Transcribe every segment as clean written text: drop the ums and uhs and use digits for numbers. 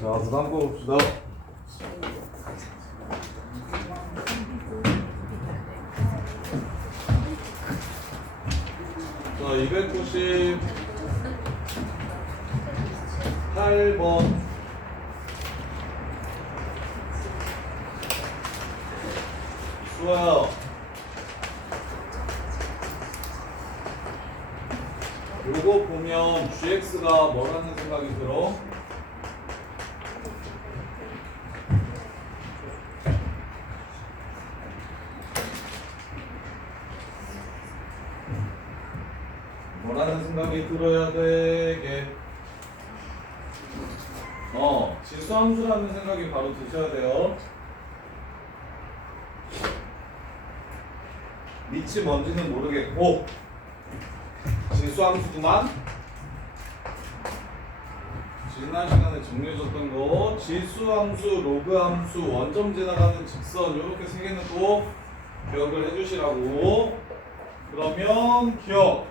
자, 다음 거 봅시다. 자, 298번. 좋아요. 요거 보면 gx가 뭐라는 생각이 들어? 뭐라는 생각이 들어야 되게 지수함수라는 생각이 바로 드셔야 돼요. 밑이 뭔지는 모르겠고 지수함수구만. 지난 시간에 정리해줬던 거 지수함수, 로그함수, 원점 지나가는 직선 이렇게 세 개는 꼭 기억을 해주시라고. 그러면 기억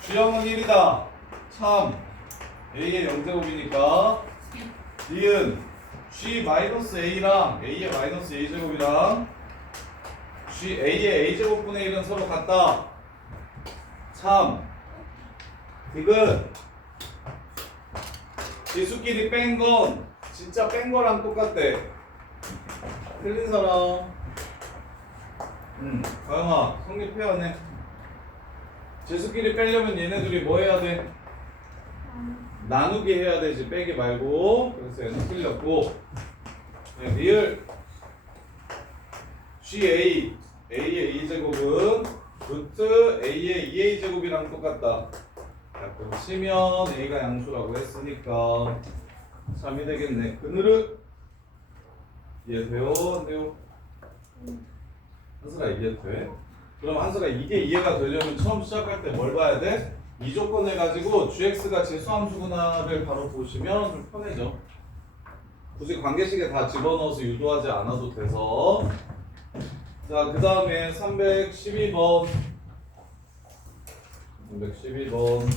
G형은 1이다. 참 A의 0제곱이니까 니은 G-A랑 A의 마이너스 A제곱이랑 A의 A제곱분의 1은 서로 같다. 참 디귿 지수끼리 뺀 건 진짜 뺀 거랑 똑같대. 틀린 사람 가영아 성립해야 해. 지수끼리 빼려면 얘네들이 뭐 해야 돼? 나누기 해야 되지 빼기 말고. 그래서 얘는 틀렸고 리을 GA A의 2제곱은 루트 A의 2A제곱이랑 똑같다. 그럼 치면 A가 양수라고 했으니까 3이 되겠네. 그늘은 이해돼요? 안 돼요? 한슬아 이해돼? 그럼 한슬아 이게 이해가 되려면 처음 시작할 때 뭘 봐야 돼? 이 조건 해가지고 gx가 재수함수구나를 바로 보시면 좀 편해져. 굳이 관계식에 다 집어넣어서 유도하지 않아도 돼서. 자, 그 다음에 312번. 312번.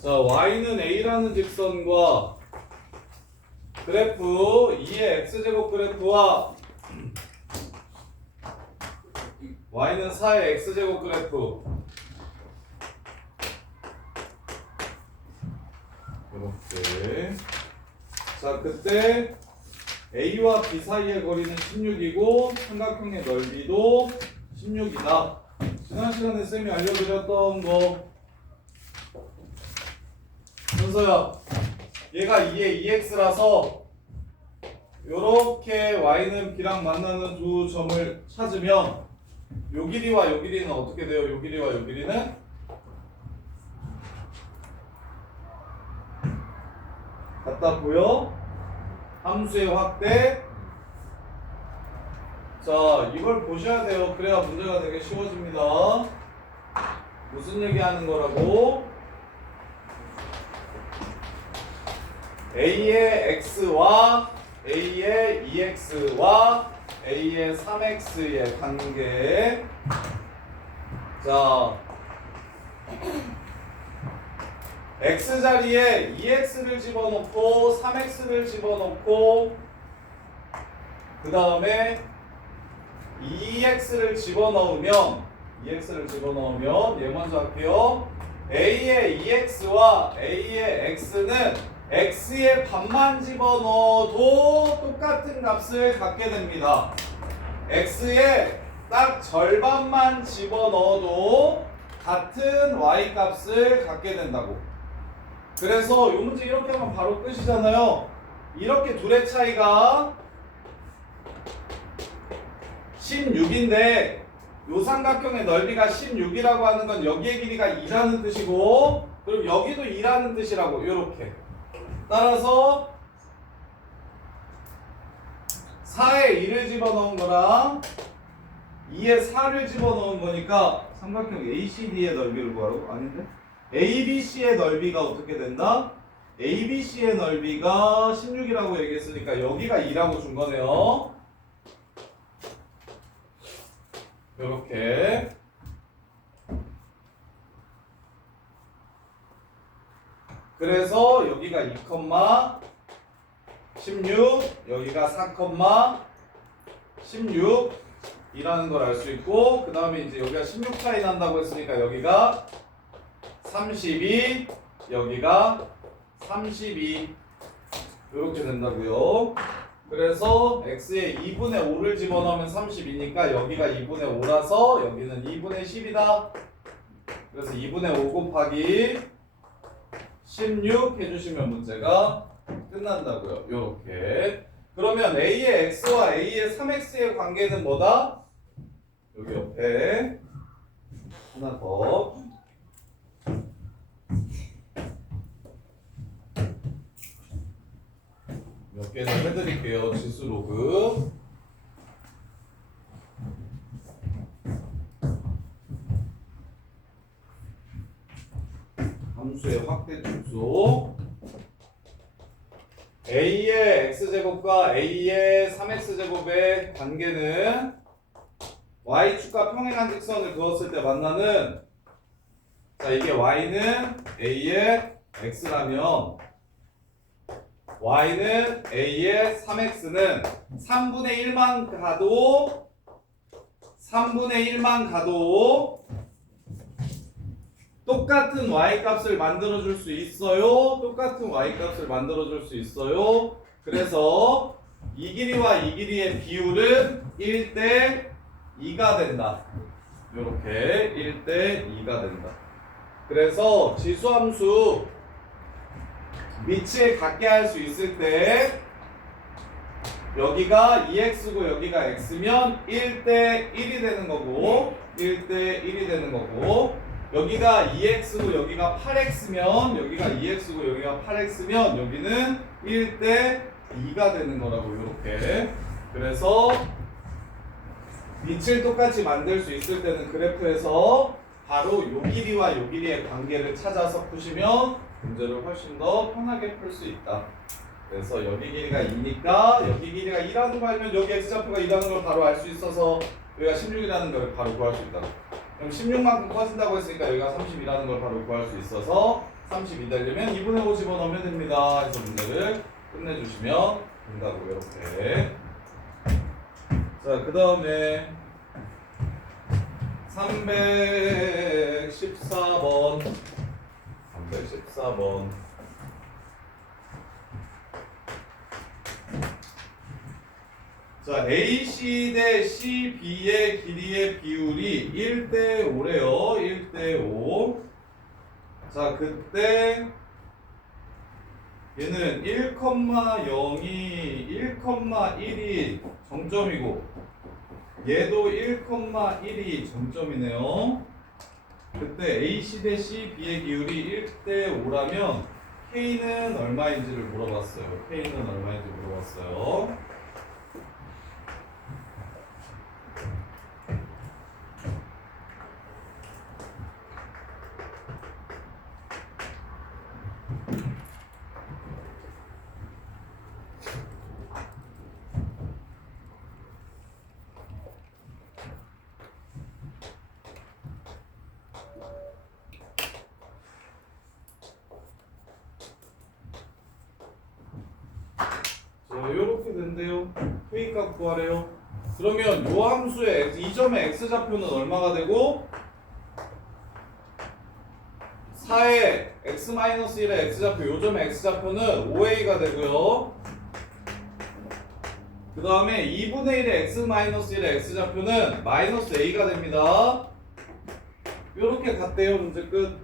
자, y는 a라는 직선과 그래프 2의 x제곱 그래프와 y는 4의 x제곱 그래프 이렇게. 자, 그때 a와 b 사이의 거리는 16이고 삼각형의 넓이도 16이다. 지난 시간에 쌤이 알려드렸던 거. 현서야, 얘가 2의 2x라서 요렇게 y는 b랑 만나는 두 점을 찾으면 요 길이와 요 길이는 어떻게 돼요? 요 길이와 요 길이는 같다 보여? 함수의 확대. 자, 이걸 보셔야 돼요. 그래야 문제가 되게 쉬워집니다. 무슨 얘기하는 거라고? A의 x와 A의 2x와 A의 3x의 관계. 자, x 자리에 2x를 집어넣고 3x를 집어넣고 그 다음에 2x를 집어넣으면 얘 먼저 할게요. A의 2x와 A의 x는 x의 반만 집어넣어도 똑같은 값을 갖게 됩니다. x의 딱 절반만 집어넣어도 같은 y 값을 갖게 된다고. 그래서 이 문제 이렇게 하면 바로 끝이잖아요. 이렇게 둘의 차이가 16인데 요 삼각형의 넓이가 16이라고 하는 건 여기의 길이가 2라는 뜻이고, 그럼 여기도 2라는 뜻이라고. 요렇게 따라서 4에 2를 집어넣은 거랑 2에 4를 집어넣은 거니까 삼각형 ACD의 넓이를 구하라고? 아닌데? ABC의 넓이가 어떻게 된다? ABC의 넓이가 16이라고 얘기했으니까 여기가 2라고 준 거네요. 요렇게. 그래서 여기가 2,16, 여기가 4,16 이라는 걸 알 수 있고, 그 다음에 이제 여기가 16 차이 난다고 했으니까 여기가 32, 여기가 32 이렇게 된다고요. 그래서 x에 2분의 5를 집어넣으면 32니까 여기가 2분의 5라서 여기는 2분의 10이다. 그래서 2분의 5 곱하기 16 해주시면 문제가 끝난다고요. 요렇게. 그러면 a의 x와 a의 3x의 관계는 뭐다? 여기 옆에 하나 더. 몇 개는 해드릴게요. 지수 로그. 함수의 확대 축소. a의 x제곱과 a의 3x제곱의 관계는 y축과 평행한 직선을 그었을 때 만나는, 자 이게 y는 a의 x라면 y는 a의 3x는 3분의 1만 가도 똑같은 y 값을 만들어줄 수 있어요. 똑같은 y 값을 만들어줄 수 있어요. 그래서 이 길이와 이 길이의 비율은 1대 2가 된다. 이렇게 1대 2가 된다. 그래서 지수함수 위치에 같게 할 수 있을 때 여기가 2x고 여기가 x면 1대 1이 되는 거고, 1대 1이 되는 거고, 여기가 2x고 여기가 8x면 여기가 2x고 여기가 8x면 여기는 1대 2가 되는 거라고. 이렇게. 그래서 위치를 똑같이 만들 수 있을 때는 그래프에서 바로 요 길이와 요 길이의 관계를 찾아서 푸시면 문제를 훨씬 더 편하게 풀 수 있다. 그래서 여기 길이가 2니까 여기 길이가 2라는 거 알면 여기 x좌표가 2라는 걸 바로 알 수 있어서 여기가 16이라는 걸 바로 구할 수 있다. 그럼 16만큼 커진다고 했으니까 여기가 32라는 걸 바로 구할 수 있어서 32 되려면 2분의 5 집어넣으면 됩니다. 해서 문제를 끝내주시면 된다고. 이렇게. 자, 그 다음에 314번. 자, AC 대 CB의 길이의 비율이 1대 5래요. 1대 5. 자, 그때 얘는 1,0이 1,1이 정점이고 얘도 1,1이 정점이네요. 그때 AC 대 CB의 비율이 1대 5라면 K는 얼마인지를 물어봤어요. K는 얼마인지 물어봤어요. 이렇게 된대요. K값 구하래요. 그러면 요 함수의 이 점의 x좌표는 얼마가 되고 4의 x-1의 x좌표, 요 점의 x좌표는 5a가 되고요. 그 다음에 2분의 1의 x-1의 x좌표는 마이너스 a가 됩니다. 요렇게 갔대요. 문제 끝.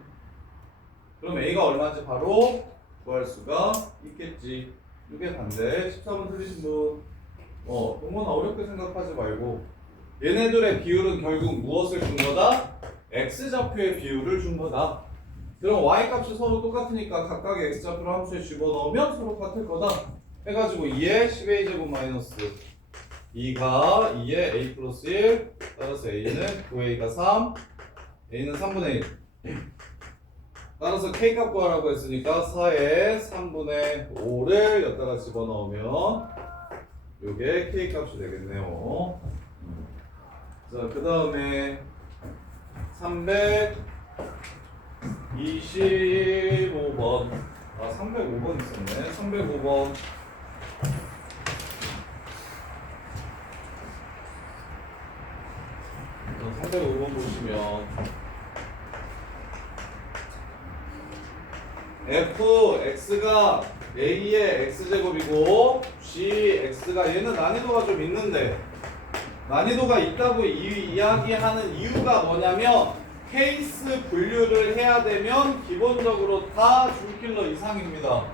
그럼 a가 얼마인지 바로 구할 수가 있겠지. 이게 단데 14번 틀리신 분, 동원아 어렵게 생각하지 말고 얘네들의 비율은 결국 무엇을 준 거다? x좌표의 비율을 준 거다. 그럼 y값이 서로 똑같으니까 각각의 x좌표를 함수에 집어넣으면 서로 같을 거다 해가지고 2의 10a 제곱 마이너스 2가 2의 a 플러스 1 따라서 a는 9a가 3, a는 3분의 1 따라서 K값 구하라고 했으니까 4의 3분의 5를 여기다가 집어넣으면 요게 K값이 되겠네요. 자, 그 다음에 325번 아, 305번 있었네. 305번. 어, 305번 보시면 fx가 a의 x제곱이고 gx가 얘는 난이도가 좀 있는데 난이도가 있다고 이야기하는 이유가 뭐냐면 케이스 분류를 해야 되면 기본적으로 다 준킬러 이상입니다.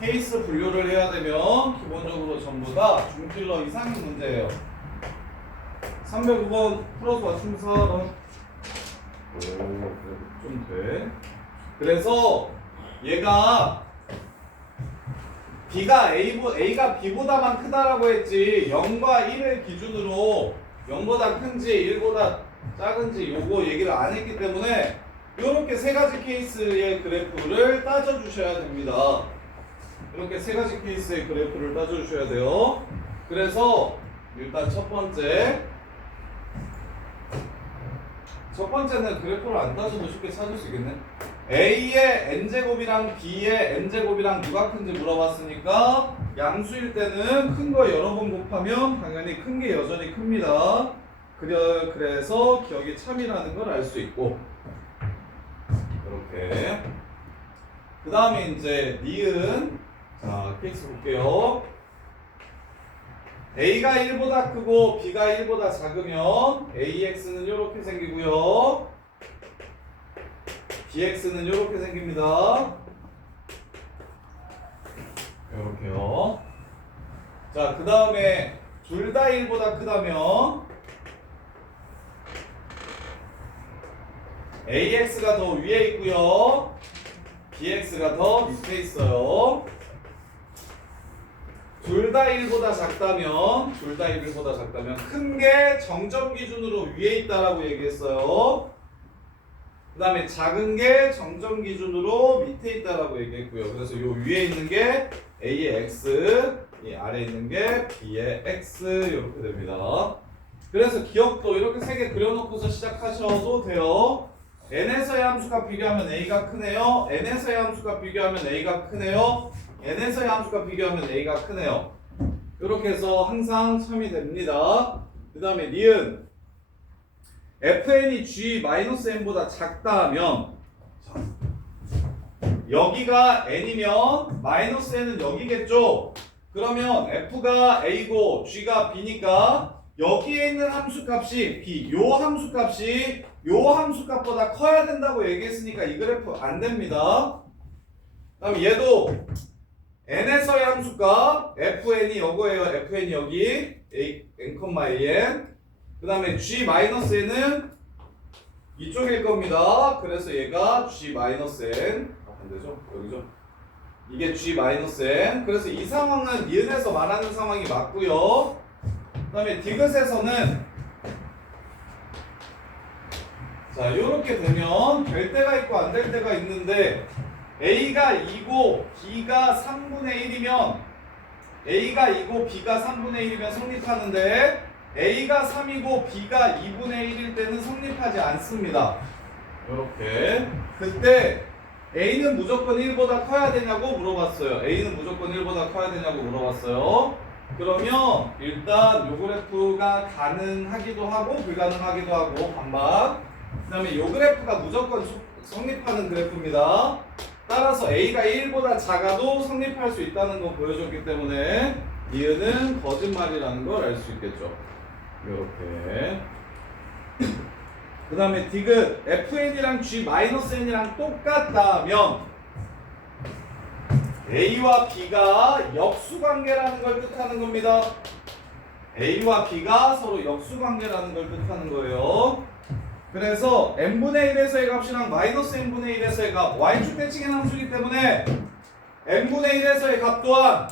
케이스 분류를 해야 되면 기본적으로 전부 다 준킬러 이상인 문제예요. 309번 풀어서 맞춤 사람. 좀 돼. 그래서 얘가 A가 B보다만 크다라고 했지 0과 1을 기준으로 0보다 큰지 1보다 작은지 요거 얘기를 안 했기 때문에 이렇게 세 가지 케이스의 그래프를 따져 주셔야 됩니다. 이렇게 세 가지 케이스의 그래프를 따져 주셔야 돼요. 그래서 일단 첫 번째는 그래프를 안 따져도 쉽게 찾을 수 있겠네. A의 n제곱이랑 B의 n제곱이랑 누가 큰지 물어봤으니까 양수일 때는 큰 거 여러 번 곱하면 당연히 큰 게 여전히 큽니다. 그래서 기억이 참이라는 걸 알 수 있고 이렇게 그 다음에 이제 니은 자 케이스 볼게요. A가 1보다 크고 B가 1보다 작으면 AX는 이렇게 생기고요. BX는 이렇게 생깁니다. 이렇게요. 자, 그 다음에 둘 다 1보다 크다면 AX가 더 위에 있고요. BX가 더 밑에 있어요. 둘 다 1보다 작다면 큰 게 정점 기준으로 위에 있다라고 얘기했어요. 그 다음에 작은 게 정점 기준으로 밑에 있다라고 얘기했고요. 그래서 요 위에 있는 게 A의 X, 이 아래에 있는 게 B의 X 이렇게 됩니다. 그래서 기억도 이렇게 세 개 그려놓고서 시작하셔도 돼요. n에서의 함수값 비교하면 A가 크네요. n에서의 함수값 비교하면 A가 크네요. n에서의 함수값 비교하면 A가 크네요. 이렇게 해서 항상 참이 됩니다. 그 다음에 니은 fn이 g-n보다 작다면 여기가 n이면 n은 여기겠죠. 그러면 f가 a고 g가 b니까 여기에 있는 함수값이 b, 요 함수값보다 커야 된다고 얘기했으니까 이 그래프 안 됩니다. 그다음 얘도 n에서의 함수값 fn이 요거예요. fn이 여기 n, 그 다음에 g-n은 이쪽일 겁니다. 그래서 얘가 g-n 안 되죠? 여기죠? 이게 g-n. 그래서 이 상황은 니은에서 말하는 상황이 맞고요. 그 다음에 디귿에서는 자 요렇게 되면 될 때가 있고 안 될 때가 있는데 A가 2고 B가 3분의 1이면 A가 2고 B가 3분의 1이면 성립하는데 A가 3이고 B가 2분의 1일 때는 성립하지 않습니다. 이렇게 그때 A는 무조건 1보다 커야 되냐고 물어봤어요. A는 무조건 1보다 커야 되냐고 물어봤어요. 그러면 일단 요 그래프가 가능하기도 하고 불가능하기도 하고 반박. 그 다음에 요 그래프가 무조건 성립하는 그래프입니다. 따라서 A가 1보다 작아도 성립할 수 있다는 거 보여줬기 때문에 니은은 거짓말이라는 걸 알 수 있겠죠. 이렇게 그 다음에 디귿 fn이랑 g-n이랑 똑같다면 A와 B가 역수관계라는 걸 뜻하는 겁니다. A와 B가 서로 역수관계라는 걸 뜻하는 거예요. 그래서 n분의 1에서의 값이랑 마이너스 n분의 1에서의 값 y축 대칭의 함수이기 때문에 n분의 1에서의 값 또한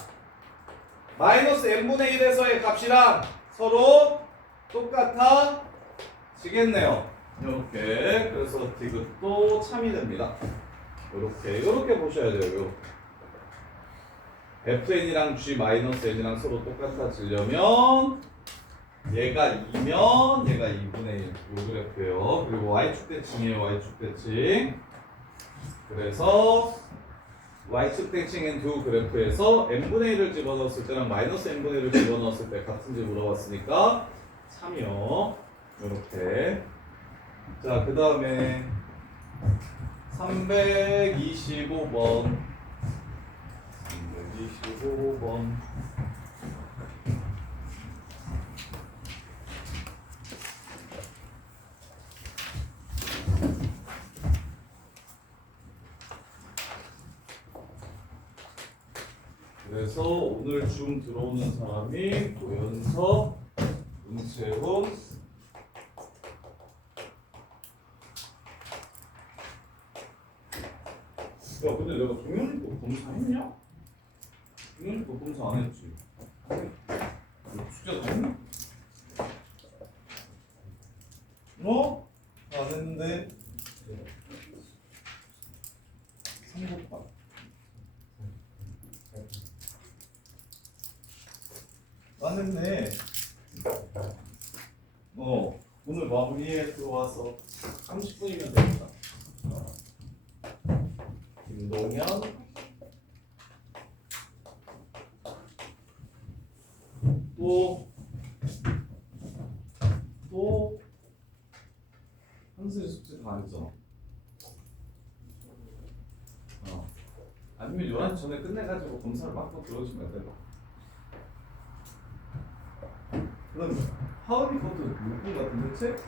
마이너스 n분의 1에서의 값이랑 서로 똑같아지겠네요. 이렇게 그래서 디귿도 참이 됩니다. 이렇게 보셔야 돼요. fn이랑 g-n이랑 서로 똑같아지려면 얘가 2면 얘가 2분의 1 요 그래프예요. 그리고 y축 대칭이에요. y축 대칭. 그래서 y축 땡칭 두 그래프에서 n분의 1을 집어넣었을 때랑 마이너스 n분의 1을 집어넣었을 때 같은지 물어봤으니까 3이요. 이렇게. 자, 그 다음에 325번. 325번. 그래서 오늘 줌 들어오는 사람이 고현석, 은채훈, 야 근데 내가 동현이 거 검사했냐? 동현이 거 검사 안 했지? 숙제 다 했나? 어? 안 했는데 삼국밥 안 했네. 오늘 마무리에 들어와서 30분이면 되겠다. 김동현, 또 한슬이 숙제 다 했잖아. 아니면 11시 전에 끝내가지고 검사를 맡고 들어오시면 돼요. 그럼 하은이 것도 물품 같은데 책?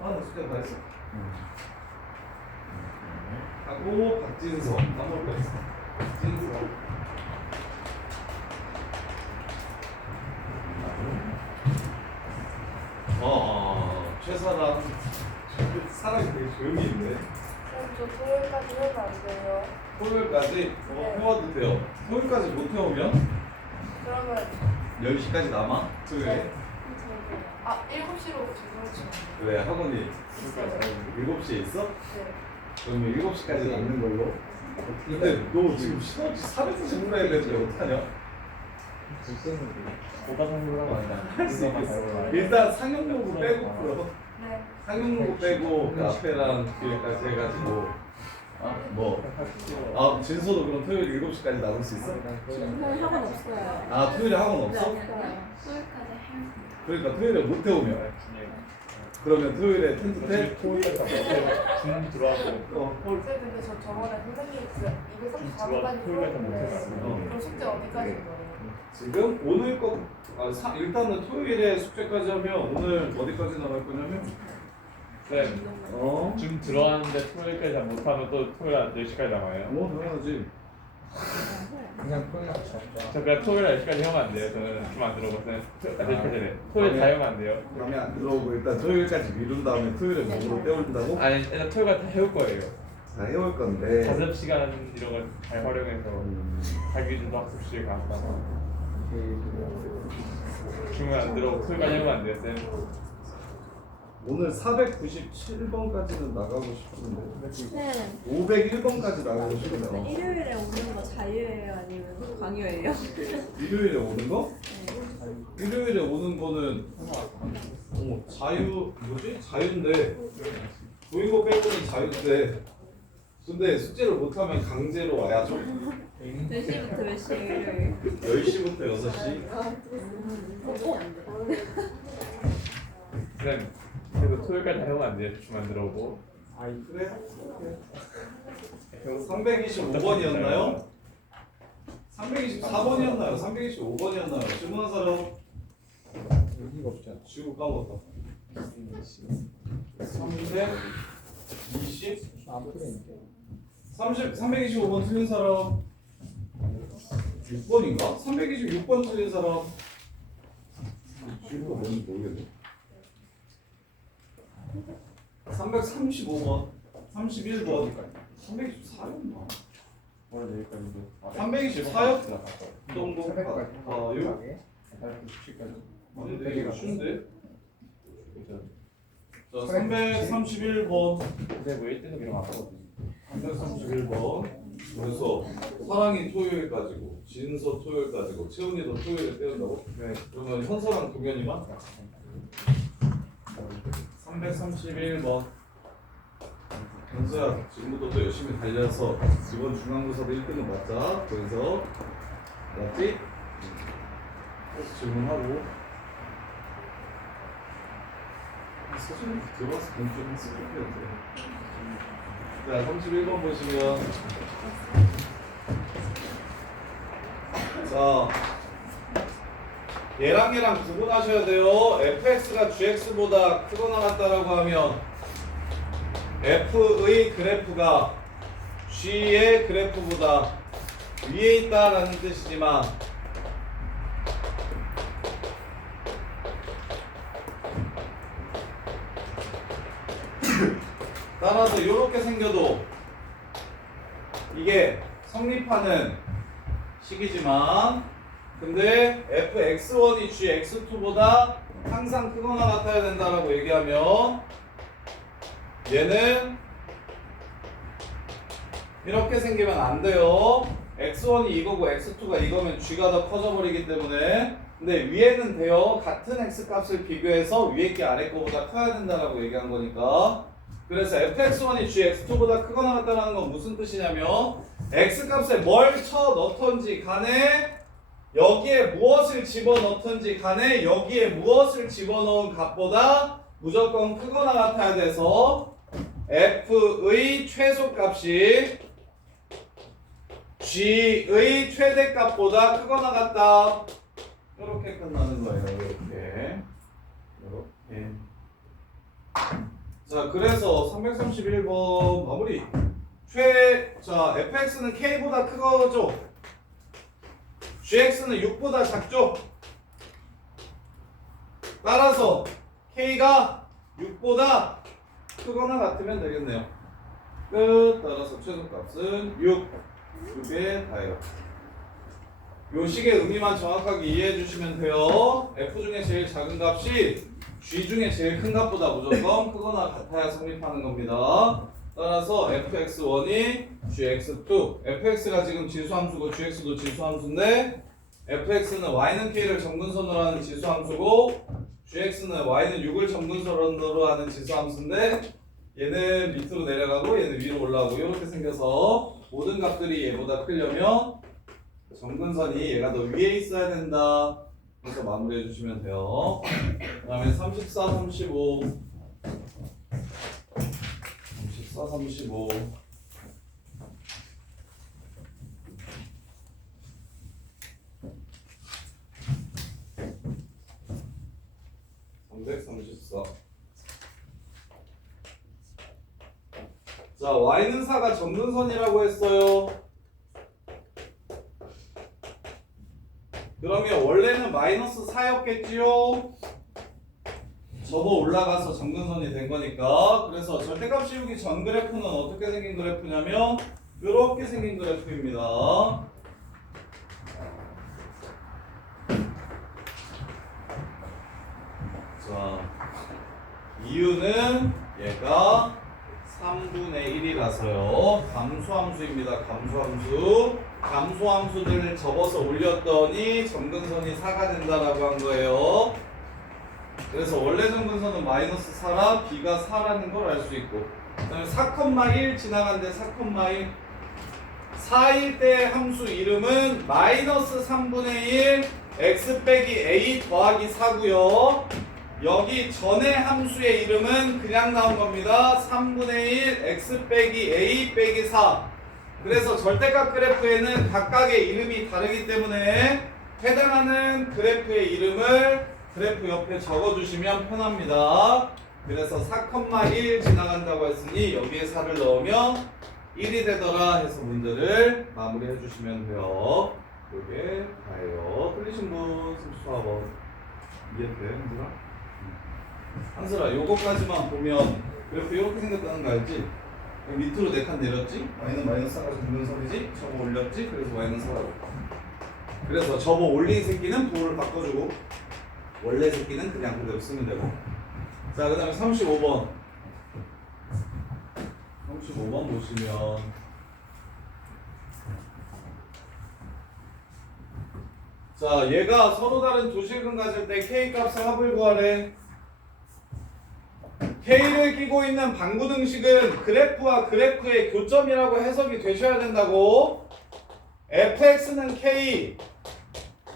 하는 숙제 다 했어. 하고 박진서 까먹을 뻔했어. 박진서. 최사랑 사람이 되게 조용히 있네. 저 토요일까지 하면 안 돼요. 토요일까지 네. 해와도 돼요. 토요일까지 못 해오면 그러면 10시까지 남아? 토요일에? 네. 7시로 조정치 왜 학원이 있어요. 7시에 있어? 네. 그러면 7시까지 남는 걸로. 근데 너 지금 시너지 440분 해야 되는데 어떡하냐? 일단 상영용으로 빼고 풀어. 네. 상영용으로 빼고 그 앞에랑 뒤에까지 해가지고 진서도 그럼 토요일 7시까지 나올 수 있어? 저는 학원 없어요. 아 토요일에 학원 없어? 그러니까 토요일에 못 해오면 그러면 토요일에 텐트 때? 중 들어가고 쌤 근데 저 저번에 선생님 그 234번까지 토요일에 다 풀었는데 못했어. 그럼 숙제 어디까지 거예요? 지금 오늘 일단은 토요일에 숙제까지 하면 오늘 어디까지 나갈 거냐면 중 들어왔는데 토요일까지 다 못하면 또 토요일 10시까지 남아요. 당연하지. 저 그냥 토요일 10시까지 하면 안 돼요. 저는 좀 안 들어오거든요. 10시까지래. 토요일 다 하면 안 돼요. 밤에 안 들어오고 일단 토요일까지 미룬 다음에 토요일에 몸으로 때운다고? 아니 일단 토요일까지 다 해올 거예요. 다 해올 건데 자습 시간 이런 걸 잘 활용해서 자기 기준도 학습실 가서 중에 안 들어오고 토요일까지 하면 안 돼요, 쌤. 오늘 497번까지는 나가고 싶은데 네. 501번까지 나가고 싶은데 일요일에 오는 거 자유예요? 아니면 강요예요? 일요일에 오는 거? 네. 일요일에 오는 거는 자유인데 보이고 빼고는 자유인데 근데 숙제를 못하면 강제로 와야죠. 몇 시부터 몇 시예요? 일요일? 10시부터 6시. 쌤, 그래도 토요일까지 다 하면 안 돼요. 중 안 들어오고. 그래? 325번이었나요? 324번이었나요? 325번이었나요? 질문한 사람? 여기가 없잖아. 지우고 까먹었다. 325번 틀린 사람 6번인가? 326번 틀린 사람 지우가 뭔지 모르겠네. 335번 31번 324였나? 324였? 정도 같아요. 아니 되게 쉬운데? 자 331번 근데 뭐 1등급 이런 거 아까거든요. 331번 그래서 사랑이 토요일까지고 진서 토요일까지고 채훈이도 토요일에 떼운다고? 네. 그러면 현서랑 동현이만? 331번 현수야 지금부터 또 열심히 달려서 이번 중간고사도 1등은 맞자. 거기서 맞지? 꼭 질문하고 서준이 들어와서 공좀 쓰면 돼. 자 31번 보시면 자 얘랑 구분하셔야 돼요. fx가 gx보다 크거나 같다라고 하면 f의 그래프가 g의 그래프보다 위에 있다라는 뜻이지만 따라서 이렇게 생겨도 이게 성립하는 식이지만 근데 fx1이 gx2보다 항상 크거나 같아야 된다라고 얘기하면 얘는 이렇게 생기면 안 돼요. x1이 이거고 x2가 이거면 g가 더 커져버리기 때문에 근데 위에는 돼요. 같은 x값을 비교해서 위에 게 아래 거보다 커야 된다라고 얘기한 거니까 그래서 fx1이 gx2보다 크거나 같다는 건 무슨 뜻이냐면 x값에 뭘 쳐 넣던지 간에 여기에 무엇을 집어넣던지 간에 여기에 무엇을 집어넣은 값보다 무조건 크거나 같아야 돼서 f의 최소값이 g의 최대값보다 크거나 같다. 이렇게 끝나는 거예요. 이렇게. 자, 그래서 331번 마무리. 자, fx는 k보다 크거죠. gx는 6보다 작죠. 따라서 k가 6보다 크거나 같으면 되겠네요. 끝. 따라서 최소값은 6에 다예요. 요 식의 의미만 정확하게 이해해 주시면 돼요. f 중에 제일 작은 값이 g 중에 제일 큰 값보다 무조건 크거나 같아야 성립하는 겁니다. 따라서 fx1이 gx2 fx가 지금 지수함수고 gx도 지수함수인데 fx는 y는 k를 점근선으로 하는 지수함수고 gx는 y는 6을 점근선으로 하는 지수함수인데 얘는 밑으로 내려가고 얘는 위로 올라가고 이렇게 생겨서 모든 값들이 얘보다 크려면 점근선이 얘가 더 위에 있어야 된다. 그래서 마무리해 주시면 돼요. 그 다음에 34, 35 34, 35 334 자, y는 4가 점근선이라고 했어요. 그러면 원래는 마이너스 4였겠지요? 접어 올라가서 점근선이 된 거니까. 그래서 절대값 씌우기 전 그래프는 어떻게 생긴 그래프냐면 이렇게 생긴 그래프입니다. 자, 이유는 얘가 3분의 1이라서요. 감소함수입니다. 감소함수. 감소함수들을 접어서 올렸더니 점근선이 4가 된다라고 한 거예요. 그래서 원래 점근선은 마이너스 4라 b가 4라는 걸 알 수 있고 그다음에 4,1 지나간데 4,1 4일 때 함수 이름은 마이너스 3분의 1 x 빼기 a 더하기 4고요. 여기 전에 함수의 이름은 그냥 나온 겁니다. 3분의 1 x 빼기 a 빼기 4. 그래서 절대값 그래프에는 각각의 이름이 다르기 때문에 해당하는 그래프의 이름을 그래프 옆에 적어주시면 편합니다. 그래서 4,1 지나간다고 했으니 여기에 4를 넣으면 1이 되더라 해서 문제를 마무리해 주시면 돼요. 이게 다예요. 틀리신 분 34번 이해돼? 한슬아? 한슬아 요거까지만 보면 그래프 이렇게 생겼다는 거 알지? 밑으로 4칸 내렸지? y는 마이너스 4가 점근선이지? 접어 올렸지? 그래서 y는 4라고. 그래서 접어 올린 새끼는 도를 바꿔주고 원래 새끼는 그냥 그대로 쓰면 되고. 자, 그 다음에 35번 35번 보시면 자, 얘가 서로 다른 두 식을 가질 때 K값의 합을 구하래. K를 끼고 있는 방구등식은 그래프와 그래프의 교점이라고 해석이 되셔야 된다고. fx는 K,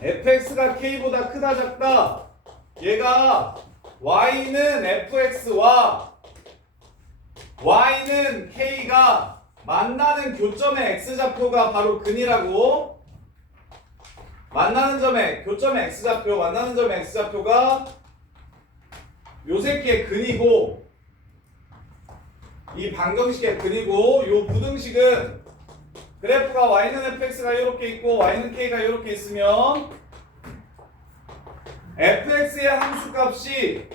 fx가 K보다 크다 작다. 얘가 y는 fx와 y는 K가 만나는 교점의 x좌표가 바로 근이라고. 만나는 점의 교점의 x좌표, 만나는 점의 x좌표가 요 새끼의 근이고, 이 방정식의 근이고, 요 부등식은 그래프가 y는 fx가 이렇게 있고 y는 k가 이렇게 있으면 fx의 함수값이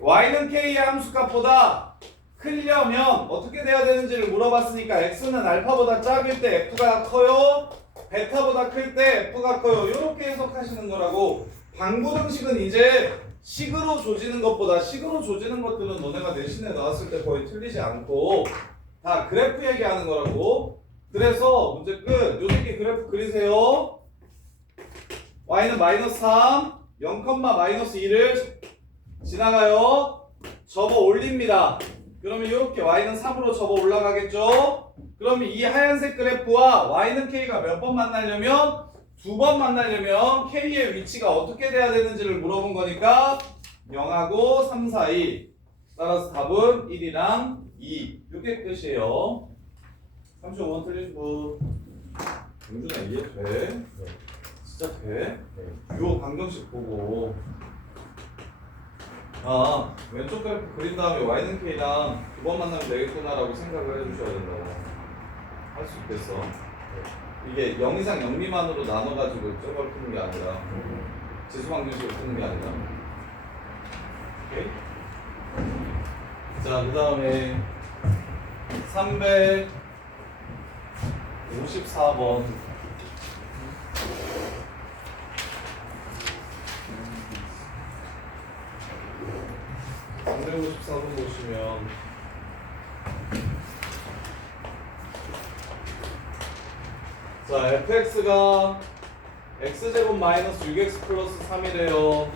y는 k의 함수값보다 크려면 어떻게 돼야 되는지를 물어봤으니까 x는 알파보다 작을 때 f가 커요, 베타보다 클 때 f가 커요. 이렇게 해석하시는 거라고. 방구등식은 이제 식으로 조지는 것보다, 식으로 조지는 것들은 너네가 내신에 나왔을 때 거의 틀리지 않고 다 그래프 얘기하는 거라고. 그래서 문제 끝. 요 새끼 그래프 그리세요. y는 마이너스 3, 0,-2를 지나가요. 접어 올립니다. 그러면 이렇게 y는 3으로 접어 올라가겠죠. 그러면 이 하얀색 그래프와 y는 k가 몇 번 만나려면, 2번 만나려면 k의 위치가 어떻게 돼야 되는지를 물어본 거니까 0하고 3 사이. 따라서 답은 1이랑 2. 이게 끝이에요. 35번 틀린 분. 용준아 이해 돼? 진짜 돼? 요 방정식 보고 왼쪽 그래프 그린 다음에 y는 k랑 2번 만나면 되겠구나라고 생각을 해주셔야 된다고. 할 수 있겠어. 이게 0 이상 0 미만으로 나눠가지고 저걸 푸는 게 아니라, 지수 방정식을 푸는 게 아니라. 오케이? 자, 그 다음에 354번. 보시면 자, fx가 x제곱 마이너스 6x 플러스 3이래요.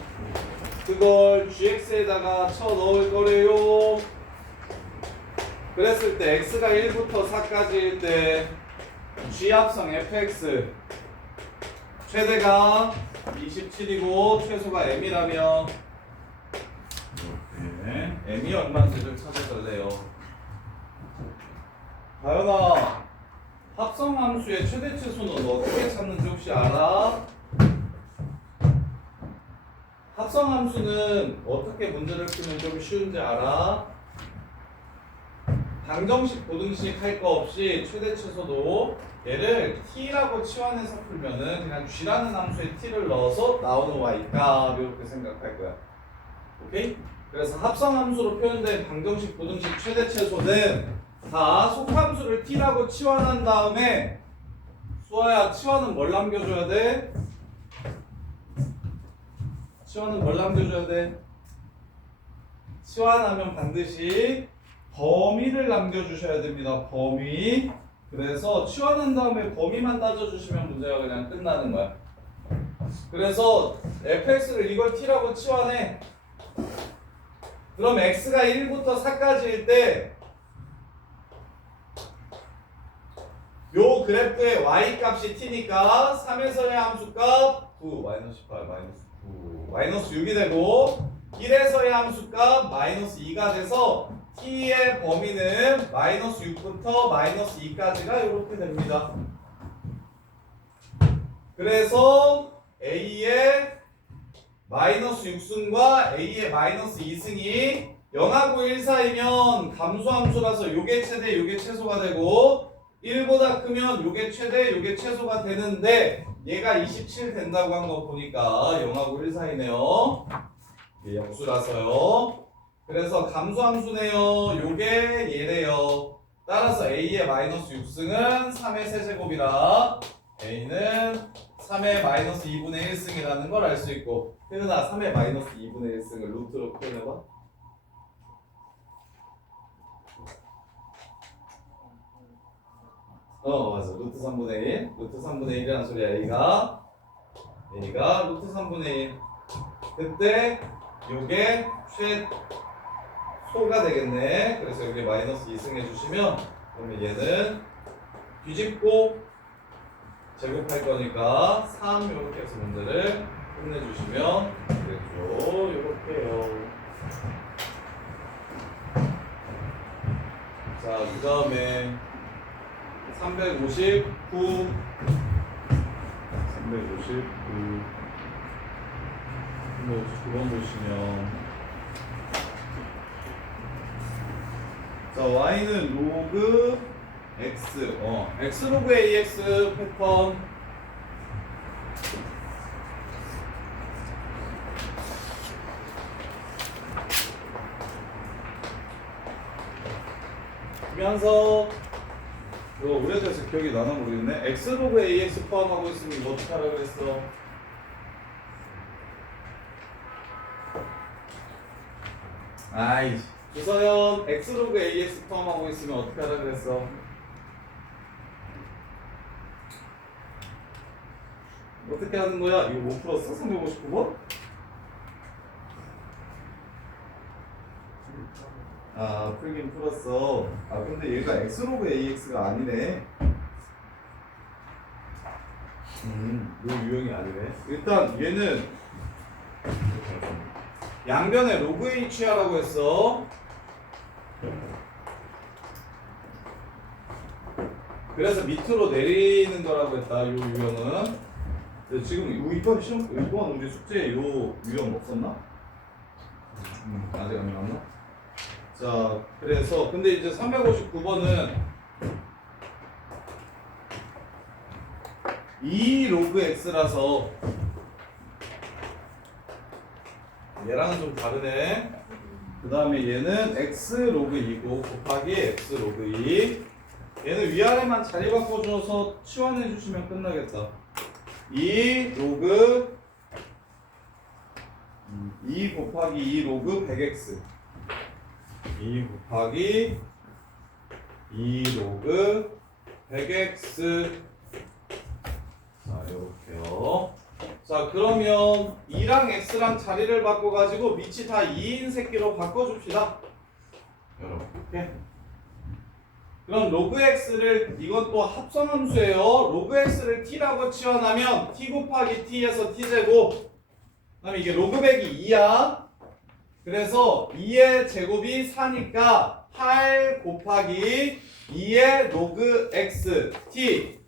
그걸 gx에다가 쳐 넣을 거래요. 그랬을 때 x가 1부터 4까지일 때 g 합성 fx 최대가 27이고 최소가 m이라면 m이 얼마인지를 찾아달래요. 다현아, 합성함수의 최대 최소는 어떻게 찾는지 혹시 알아? 합성함수는 어떻게 문제를 풀면 좀 쉬운지 알아? 방정식, 보등식 할 거 없이 최대 최소도 얘를 t라고 치환해서 풀면은 그냥 g라는 함수에 t를 넣어서 나오는 y값 이렇게 생각할 거야. 오케이? 그래서 합성함수로 표현된 방정식, 보등식 최대 최소는 다 속함수를 t라고 치환한 다음에, 수아야 치환은 뭘 남겨줘야 돼? 치환은 뭘 남겨줘야 돼? 치환하면 반드시 범위를 남겨주셔야 됩니다. 범위. 그래서 치환한 다음에 범위만 따져주시면 문제가 그냥 끝나는 거야. 그래서 fx를 이걸 t라고 치환해. 그럼 x가 1부터 4까지일 때 요 그래프의 y 값이 t니까 3에서의 함수값 9, 마이너스 18, 마이너스 9, 마이너스 6이 되고 1에서의 함수값 마이너스 2가 돼서 t의 범위는 마이너스 6부터 마이너스 2까지가 이렇게 됩니다. 그래서 a의 마이너스 6승과 a의 마이너스 2승이 0하고 1 사이면 감소함수라서 요게 최대, 요게 최소가 되고 1보다 크면 요게 최대, 요게 최소가 되는데 얘가 27 된다고 한 거 보니까 0하고 1 사이네요. 이게 역수라서요. 그래서 감소함수네요. 요게 얘래요. 따라서 a의 마이너스 6승은 3의 세제곱이라 a는 3의 마이너스 2분의 1승이라는 걸 알 수 있고, 혜은아 3의 마이너스 2분의 1승을 루트로 표현해봐. 맞아. 루트 3분의 1. 루트 3분의 1이라는 소리야. A가 루트 3분의 1. 그때 요게 소가 되겠네. 그래서 여기 마이너스 2승 해주시면 그러면 얘는 뒤집고 제곱할 거니까 3 이렇게 해서 문제를 끝내주시면 되겠죠. 이렇게요. 자, 그 다음에 359 359번 보시면 자, y는 로그 x x 로그 ax 패턴 면서 이거 오래돼서 기억이 나나 모르겠네. x 로그 ax 포함하고 있으면 이거 어떻게 하라고 했어? 아이, 주서연 x 로그 ax 포함하고 있으면 어떻게 하라고 했어? 어떻게 하는 거야? 이거 못 풀었어? 359번? 아, 풀긴 풀었어. 아, 근데 얘가 x 로그 ax가 아니네. 요 유형이 아니네. 일단 얘는 양변에 로그 h라고 했어. 그래서 밑으로 내리는 거라고 했다. 요 유형은. 근데 지금 이번 시험 이번 우리 숙제에 요 유형 없었나? 아직 안 나왔나? 자, 그래서 근데 이제 359번은 2 로그 x라서 얘랑은 좀 다르네. 그 다음에 얘는 x 로그 2고 곱하기 x 로그 2. 얘는 위아래만 자리 바꿔줘서 치환해 주시면 끝나겠다. 2 로그 2 곱하기 2 로그 100x 2 곱하기 2 로그 100x. 자, 이렇게요. 자, 그러면 2랑 x랑 자리를 바꿔가지고 밑이 다 2인 새끼로 바꿔줍시다. 이렇게. 그럼 로그 x를 이건 또 합성함수예요. 로그 x를 t라고 치환하면 t 곱하기 t에서 t제곱. 그다음에 이게 로그 100이 2야. 그래서 2의 제곱이 4니까 8 곱하기 2의 로그 x t.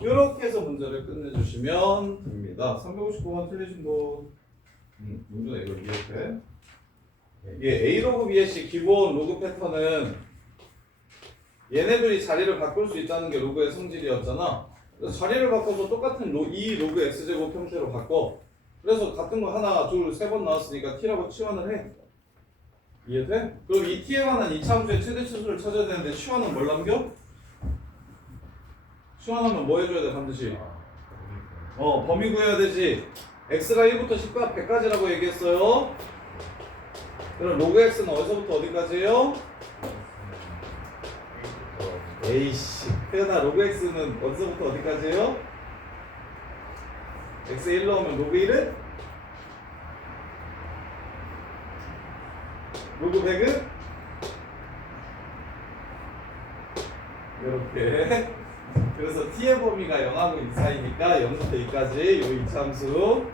이렇게 해서 문제를 끝내주시면 됩니다. 359번 틀리신 분, 문제는 이걸 이해해. 이게 A 로그 BSC 기본 로그 패턴은 얘네들이 자리를 바꿀 수 있다는 게 로그의 성질이었잖아. 그래서 자리를 바꿔서 똑같은 이 로그 x제곱 형태로 바꿔. 그래서 같은 거 하나, 둘, 세 번 나왔으니까 t라고 치환을 해. 이해돼? 그럼 이 t에 관한 이차함수의 최대치수를 찾아야 되는데 치환은 뭘 남겨? 치환하면 뭐 해줘야 돼 반드시? 범위 구해야 되지. x가 1부터 100까지라고 얘기했어요. 그럼 로그 x는 어디서부터 어디까지예요? 에이씨, 태연아, 로그 x는 어디서부터 어디까지예요? x 1 넣으면 로그 1은? 로그 100은? 이렇게. 그래서 t의 범위가 0하고 2 사이니까 0부터 2까지 요 이차함수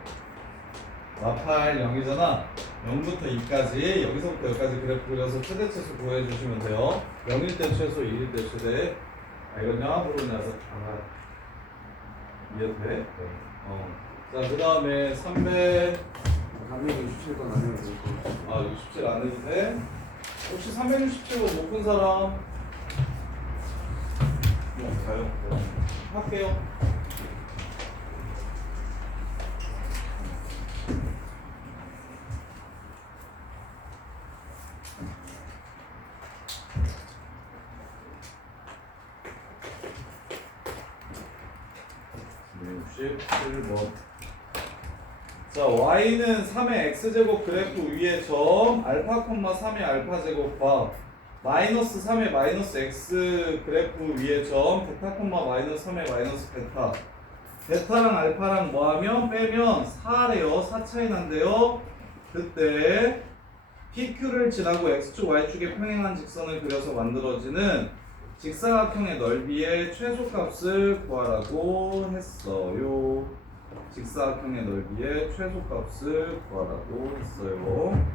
마팔 0이잖아. 0부터 2까지 여기서부터 여기까지 그래프 그려서 최대치수 구해주시면 돼요. 0일 때 최소, 1일 때 최대. 이건 영합으로 나서 이해돼? 자, 그 다음에 300 367번 아니면 뭐 67 안 해도 돼? 혹시 367번 못 푼 사람? 가요. 할게요. 네, 67번. 자, y는 3의 x제곱 그래프 위에 점 알파, 3의 알파 제곱과 마이너스 3의 마이너스 x 그래프 위에 점 베타, 마이너스 3의 마이너스 베타. 베타랑 알파랑 뭐하면 빼면 4래요. 4 차이 난대요. 그때 PQ를 지나고 X축, Y축에 평행한 직선을 그려서 만들어지는 직사각형의 넓이의 최소값을 구하라고 했어요. 직사각형의 넓이의 최소값을 구하라고 했어요.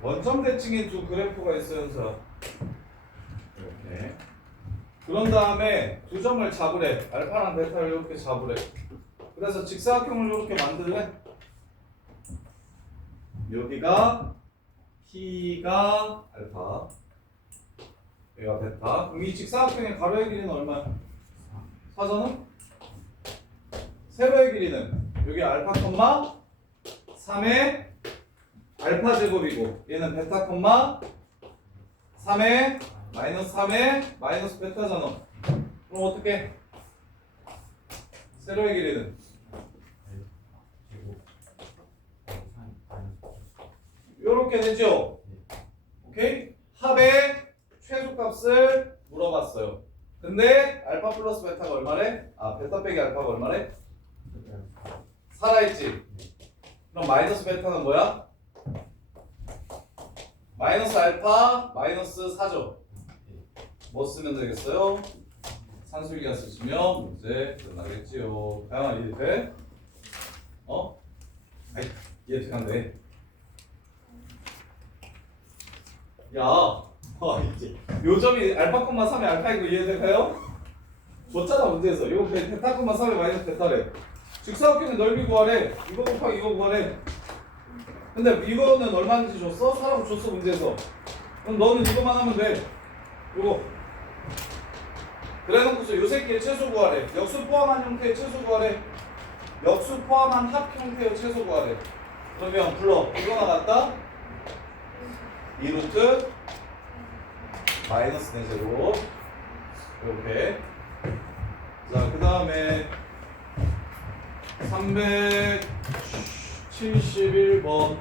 원점 대칭인 두 그래프가 있어요, 현수야. 이렇게. 그런 다음에 두 점을 잡으래. 알파랑 베타를 이렇게 잡으래. 그래서 직사각형을 이렇게 만들래. 여기가 P가 알파, 여기가 베타. 그럼 이 직사각형의 가로의 길이는 얼마야? 4잖아? 세로의 길이는 여기 알파 콤마 3의 알파 제곱이고 얘는 베타 콤마 3의 마이너스 3의 마이너스 베타잖아. 그럼 어떻게? 세로의 길이는 요렇게 되죠? 오케이? 합의 최소값을 물어봤어요. 근데 알파 플러스 베타가 얼마래? 아, 베타 빼기 알파가 얼마래? 살아있지? 그럼 마이너스 베타는 뭐야? 마이너스 알파 마이너스 4죠? 뭐 쓰면 되겠어요? 산술기하 쓰시면 문제 끝나겠지요. 다양아 이해돼? 어? 아이 이해돼 간대. 야, 이제 요점이 알파 콤마 3의 알파인 거 이해될까요? 줬잖아 문제에서. 이거 베타 콤마 3의 마이너스 베타래. 직사각형의 넓이 구하래. 이거 곱하기 이거 구하래. 근데 이거는 얼마인지 줬어? 사람 줬어 문제에서. 그럼 너는 이거만 하면 돼. 이거. 그래놓고서 요 새끼의 최소 구하래. 역수 포함한 형태의 최소 구하래. 역수 포함한 합 형태의 최소 구하래. 그러면 불러. 이거 나갔다. 2루트 마이너스 4제곱 이렇게. 자, 그 다음에 371번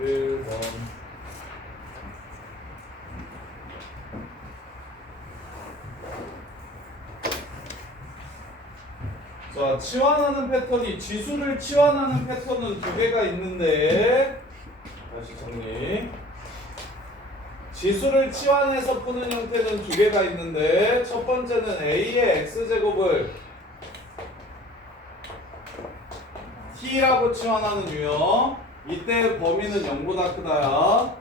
371번 자, 치환하는 패턴이 지수를 치환하는 패턴은 두 개가 있는데 다시 정리. 지수를 치환해서 푸는 형태는 두 개가 있는데 첫 번째는 A의 X제곱을 T라고 치환하는 유형. 이때 범위는 0보다 크다야.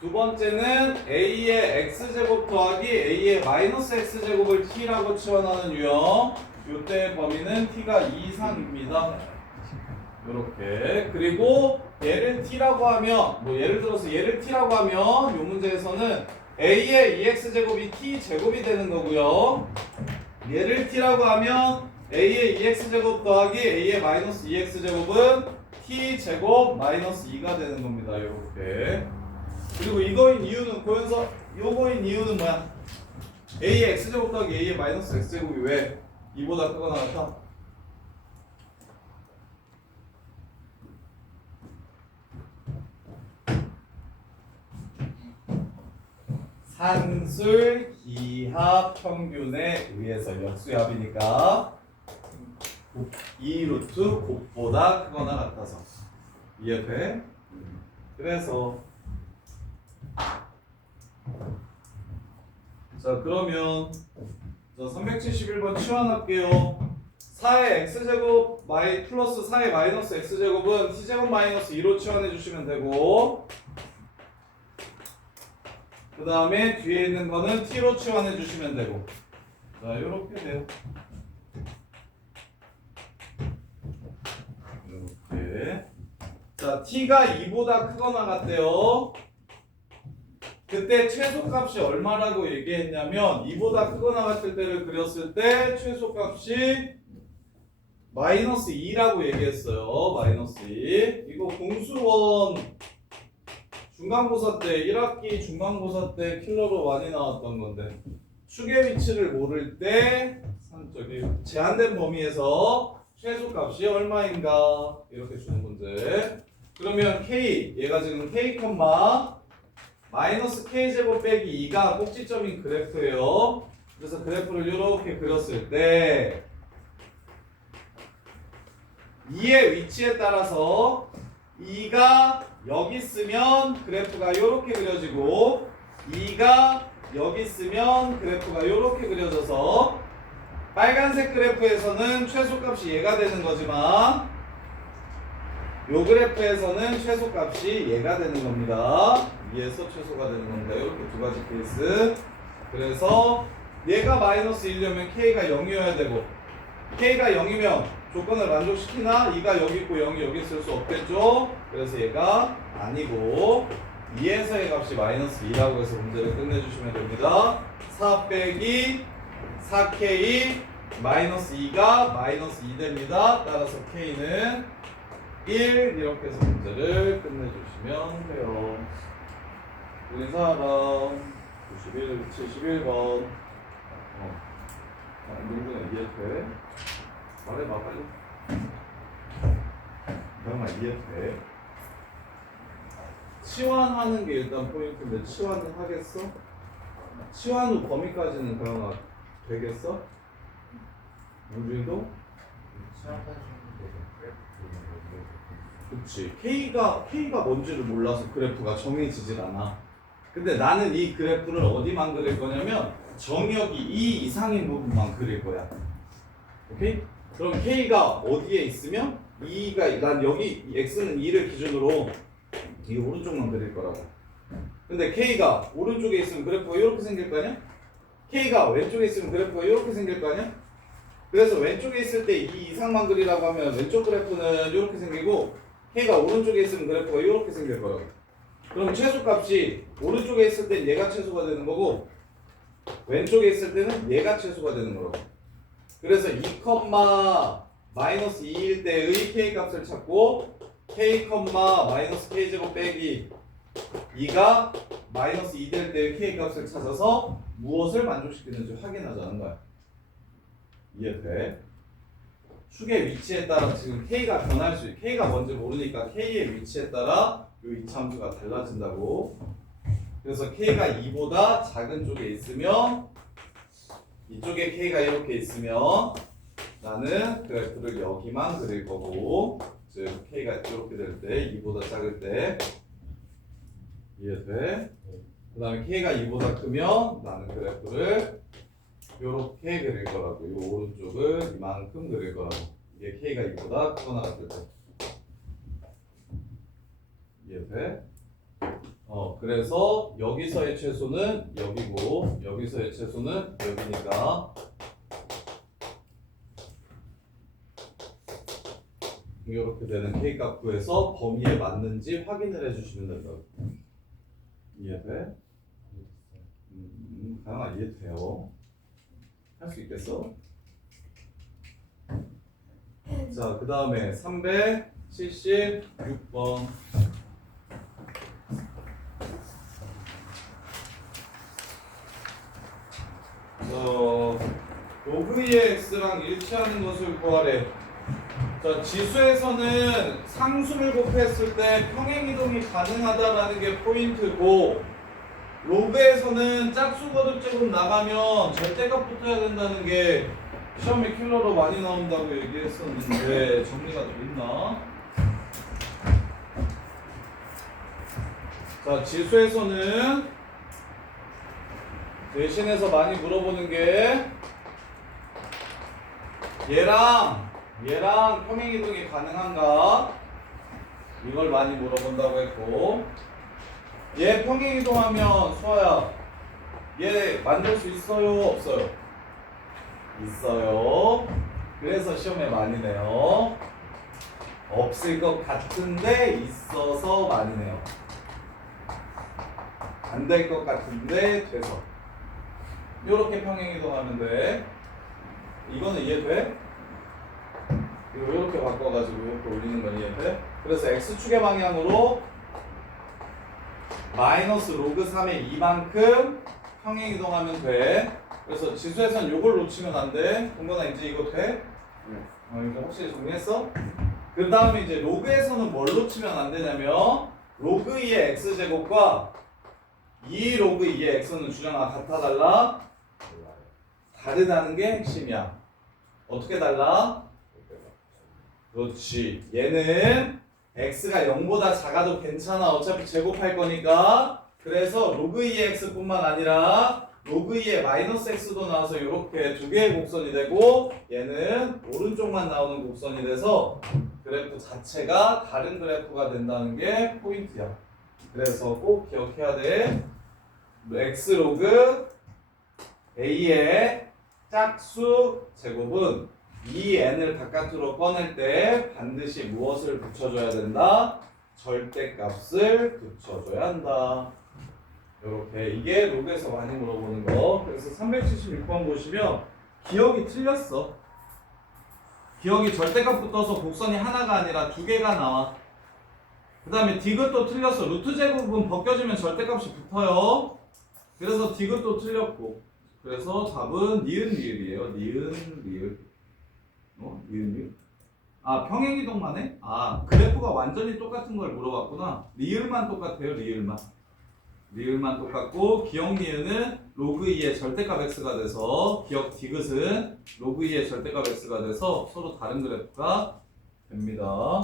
두 번째는 A의 X제곱 더하기 A의 마이너스 X제곱을 T라고 치환하는 유형. 이때 범위는 T가 2 이상입니다. 요렇게. 그리고 얘를 T라고 하면 뭐 예를 들어서 얘를 T라고 하면 요 문제에서는 A의 2X제곱이 T제곱이 되는 거고요. 얘를 T라고 하면 A의 2X제곱 더하기 A의 마이너스 2X제곱은 T제곱 마이너스 2가 되는 겁니다. 요렇게. 그리고 이거인 이유는 고연서 요거인 이유는 뭐야? A의 X제곱 더하기 A의 마이너스 X제곱이 왜 2보다 크거나 같아? 산술 기하 평균에 의해서 역수합이니까 2루트 곱보다 크거나 같아서. 이해돼? 그래서 자, 그러면 자, 371번 치환할게요. 4의 x제곱 플러스 4의 마이너스 x제곱은 t제곱 마이너스 2로 치환해 주시면 되고, 그 다음에 뒤에 있는 거는 t로 치환해 주시면 되고. 자, 요렇게 돼요. 이렇게. 자, t가 2보다 크거나 같대요. 그때 최소값이 얼마라고 얘기했냐면 2보다 크거나 같을 때를 그렸을 때 최소값이 마이너스 2라고 얘기했어요. 마이너스 2. 이거 공수원 중간고사 때 1학기 중간고사 때 킬러로 많이 나왔던 건데, 축의 위치를 모를 때 저기 제한된 범위에서 최소값이 얼마인가 이렇게 주는 문제. 그러면 k, 얘가 지금 k, 마이너스 k제곱 빼기 2가 꼭지점인 그래프예요. 그래서 그래프를 이렇게 그렸을 때 2의 위치에 따라서 2가 여기 있으면 그래프가 이렇게 그려지고 2가 여기 있으면 그래프가 이렇게 그려져서 빨간색 그래프에서는 최소값이 얘가 되는 거지만 요 그래프에서는 최소값이 얘가 되는 겁니다. 2에서 최소가 되는 겁니다. 이렇게 두 가지 케이스. 그래서 얘가 마이너스 1이려면 K가 0이어야 되고 K가 0이면 조건을 만족시키나? 2가 여기 있고 0이 여기 있을 수 없겠죠? 그래서 얘가 아니고 2에서의 값이 마이너스 2라고 해서 문제를 끝내주시면 됩니다. 4 빼기 4K 마이너스 2가 마이너스 2 됩니다. 따라서 K는 1 이렇게 해서 문제를 끝내주시면 돼요. 우리 사람 71번 농구는 이해돼? 말해봐 빨리. 잠깐만 이해돼? 치환하는 게 일단 포인트인데 치환을 하겠어? 치환 후 범위까지는 그러나 되겠어? 우리도? 그치. K가 뭔지를 몰라서 그래프가 정해지질 않아. 근데 나는 이 그래프를 어디만 그릴 거냐면 정역이 2 이상인 부분만 그릴 거야. 오케이? 그럼 K가 어디에 있으면 2가 난 여기 X는 2를 기준으로 이 오른쪽만 그릴 거라고. 근데 K가 오른쪽에 있으면 그래프가 이렇게 생길 거 아니야? K가 왼쪽에 있으면 그래프가 이렇게 생길 거 아니야? 그래서 왼쪽에 있을 때 2 이상만 그리라고 하면 왼쪽 그래프는 이렇게 생기고 K가 오른쪽에 있으면 그래프가 이렇게 생길 거라고. 그럼 최소값이 오른쪽에 있을 땐 얘가 최소가 되는 거고 왼쪽에 있을 때는 얘가 최소가 되는 거라고. 그래서 2, 마이너스 2일 때의 K 값을 찾고 K, 마이너스 K제곱 빼기 2가 마이너스 2 될 때의 K 값을 찾아서 무엇을 만족시키는지 확인하자는 거야. 이해돼? 축의 위치에 따라 지금 K가 변할 수 있고 K가 뭔지 모르니까 K의 위치에 따라 이 이차함수가 달라진다고. 그래서 K가 2보다 작은 쪽에 있으면 이쪽에 K가 이렇게 있으면 나는 그래프를 여기만 그릴 거고 즉 K가 이렇게 될 때 2보다 작을 때 이해돼? 그 다음에 K가 2보다 크면 나는 그래프를 이렇게 그릴 거라고. 이 오른쪽을 이만큼 그릴 거라고. 이게 K가 2보다 크거나 같을 때. 이해돼? 그래서 여기서의 최소는 여기고 여기서의 최소는 여기니까 이렇게 되는 K값 구해서 범위에 맞는지 확인을 해주시면 된다고. 이해돼? 강아 이해돼요? 할 수 있겠어? 자, 그 다음에 376번. 로그 2의 x랑 일치하는 것을 구하래. 자, 지수에서는 상수를 곱했을 때 평행이동이 가능하다라는 게 포인트고 로그에서는 짝수 거듭제곱 나가면 절대값 붙어야 된다는 게 시험에 킬러로 많이 나온다고 얘기했었는데 정리가 좀 있나? 자, 지수에서는 대신해서 많이 물어보는 게 얘랑 평행이동이 가능한가? 이걸 많이 물어본다고 했고 얘 평행이동하면 수아야 얘 만들 수 있어요? 없어요? 있어요. 그래서 시험에 많이 내요. 없을 것 같은데 있어서 많이 내요. 안 될 것 같은데 돼서 요렇게 평행이동하면 돼. 이거는 이해돼? 이거 이렇게 바꿔가지고 이렇게 올리는 건 이해돼? 그래서 X축의 방향으로 마이너스 로그 3의 2만큼 평행이동하면 돼. 그래서 지수에선 요걸 놓치면 안 돼. 동건아 이제 이거 돼? 이거 혹시 정리했어? 그 다음에 이제 로그에서는 뭘 놓치면 안 되냐면 로그 2의 x제곱과 2 로그 2의 x는 주량아 같아 달라? 다르다는 게 핵심이야. 어떻게 달라? 그렇지. 얘는 x가 0보다 작아도 괜찮아. 어차피 제곱할 거니까. 그래서 로그 2의 x뿐만 아니라 로그 2의 마이너스 x도 나와서 이렇게 두 개의 곡선이 되고 얘는 오른쪽만 나오는 곡선이 돼서 그래프 자체가 다른 그래프가 된다는 게 포인트야. 그래서 꼭 기억해야 돼. x 로그 a의 짝수 제곱은 이 n을 바깥으로 꺼낼 때 반드시 무엇을 붙여줘야 된다? 절대값을 붙여줘야 한다. 이렇게 이게 로그에서 많이 물어보는 거. 그래서 376번 보시면 기억이 틀렸어. 기억이 절대값 붙어서 곡선이 하나가 아니라 두 개가 나와. 그 다음에 디귿도 틀렸어. 루트 제곱은 벗겨지면 절대값이 붙어요. 그래서 디귿도 틀렸고. 그래서 답은 니은 리을이에요. 니은 리을. 니은 리을. 아, 평행이동만 해? 아, 그래프가 완전히 똑같은 걸 물어봤구나. 리을만 똑같아요. 리을만. 리을만 똑같고 기억 니은은 로그 2의 절대값 x가 돼서 기억 디귿은 로그 2의 절대값 x가 돼서 서로 다른 그래프가 됩니다.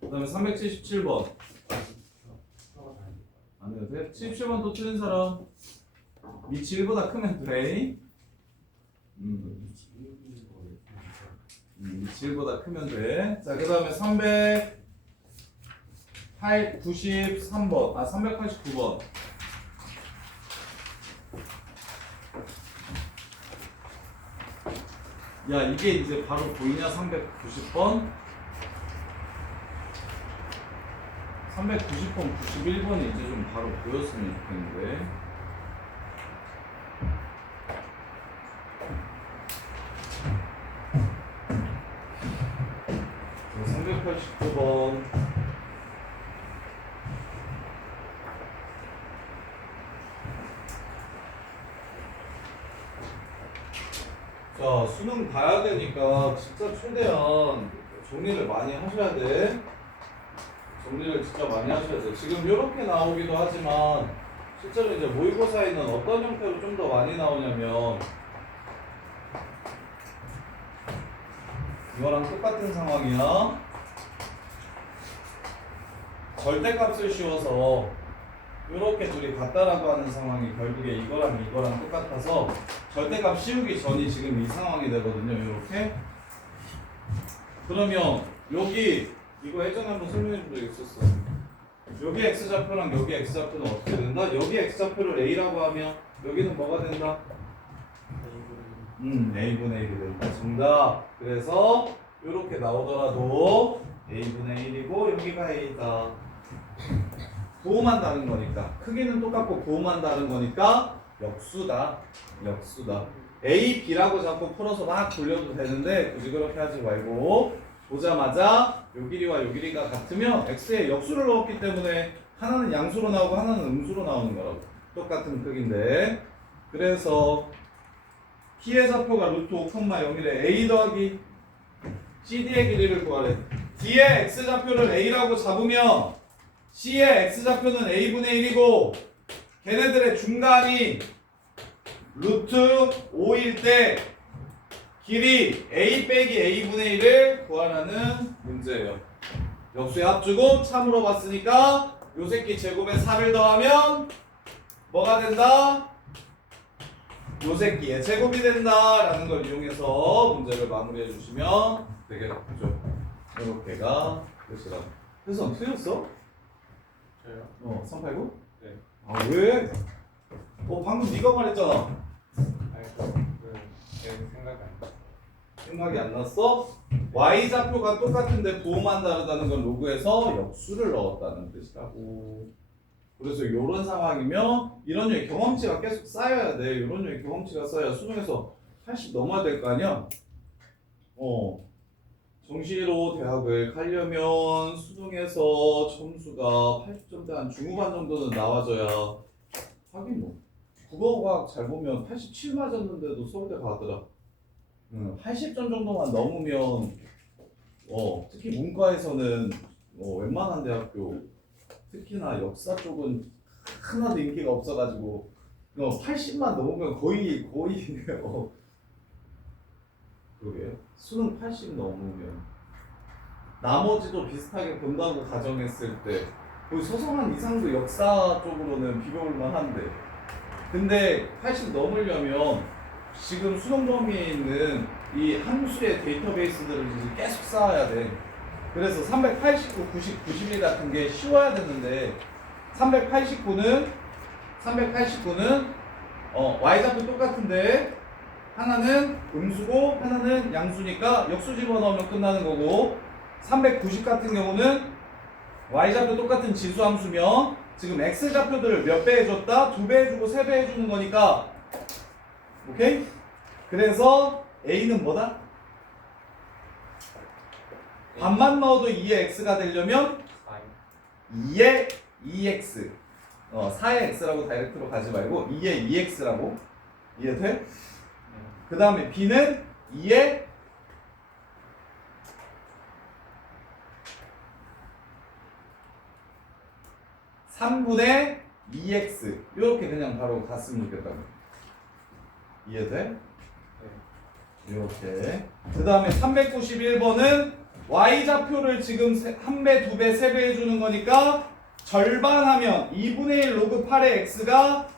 그 다음에 377번 안 해도 돼? 77번 또 틀린 사람 미치 1보다 크면 돼. 미치 1보다 크면 돼. 자, 그 다음에 393번, 389번. 야, 이게 이제 바로 보이냐? 390번? 390번, 91번이 이제 좀 바로 보였으면 좋겠는데. 389번. 자, 수능 봐야 되니까 진짜 최대한 정리를 많이 하셔야 돼. 정리를 진짜 많이 하셔야 돼. 지금 이렇게 나오기도 하지만 실제로 이제 모의고사에는 어떤 형태로 좀 더 많이 나오냐면 이거랑 똑같은 상황이야. 절대값을 씌워서 이렇게 둘이 같다라고 하는 상황이 결국에 이거랑 똑같아서 절대값 씌우기 전이 지금 이 상황이 되거든요. 이렇게. 그러면 여기 이거 예전에 한번 설명해 준 적 있었어. 여기 x좌표랑 여기 x좌표는 어떻게 된다? 여기 x좌표를 a라고 하면 여기는 뭐가 된다? a분의 1이 된다. 정답. 그래서 이렇게 나오더라도 a분의 1이고 여기가 a다. 부호만 다른 거니까 크기는 똑같고 부호만 다른 거니까 역수다. 역수다. a, b라고 자꾸 풀어서 막 돌려도 되는데 굳이 그렇게 하지 말고 보자마자 요 길이와 요 길이가 같으면 x에 역수를 넣었기 때문에 하나는 양수로 나오고 하나는 음수로 나오는 거라고. 똑같은 크기인데 그래서 t의 좌표가 루트 5,0에 a 더하기 cd의 길이를 구하래. d의 x좌표를 a라고 잡으면 c의 x좌표는 a분의 1이고 걔네들의 중간이 루트 5일 때 길이 a 빼기 a분의 1을 구하라는 문제예요. 역수의 합주고 참으로 봤으니까 요 새끼 제곱에 4를 더하면 뭐가 된다? 요 새끼의 제곱이 된다라는 걸 이용해서 문제를 마무리해 주시면 되겠죠. 이렇게가 끝이라. 그래서 틀렸어? 저요? 389? 네. 아 왜? 방금 네가 말했잖아. 아니 생각이 안 나. 생각이 안 났어? y좌표가 똑같은데 부호만 다르다는 건 로그에서 역수를 넣었다는 뜻이라고. 그래서 이런 상황이면 이런 류의 경험치가 계속 쌓여야 돼. 이런 류의 경험치가 쌓여야 수능에서 80 넘어야 될 거 아니야? 정시로 대학을 가려면 수능에서 점수가 80점대 한 중후반 정도는 나와줘야 하긴 뭐 국어과학 잘 보면 87 맞았는데도 서울대 가더라. 80점 정도만 넘으면 특히 문과에서는 웬만한 대학교 특히나 역사 쪽은 하나도 인기가 없어가지고 80만 넘으면 거의 그러게요. 수능 80 넘으면 나머지도 비슷하게 본다고 가정했을 때 거의 소소한 이상도 역사 쪽으로는 비벼볼만 한데 근데 80 넘으려면 지금 수능 범위에 있는 이 함수의 데이터베이스들을 이제 계속 쌓아야 돼. 그래서 389, 90, 91 같은 게 쉬워야 되는데 389는 y좌표 똑같은데 하나는 음수고 하나는 양수니까 역수 집어넣으면 끝나는 거고 390 같은 경우는 y좌표 똑같은 지수함수면 지금 x좌표들을 몇 배 해줬다? 2배 해주고 3배 해주는 거니까 오케이? 그래서 a는 뭐다? 반만 넣어도 2의 x가 되려면 2의 2x 4의 x라고 다이렉트로 가지 말고 2의 2x라고 이해돼? 그 다음에 b는 2의 3분의 2x 이렇게 그냥 바로 갔으면 좋겠다고 이해돼? 이렇게 그 다음에 391번은 y좌표를 지금 1배, 2배, 3배 해주는 거니까 절반하면 2분의 1 로그 8의 x가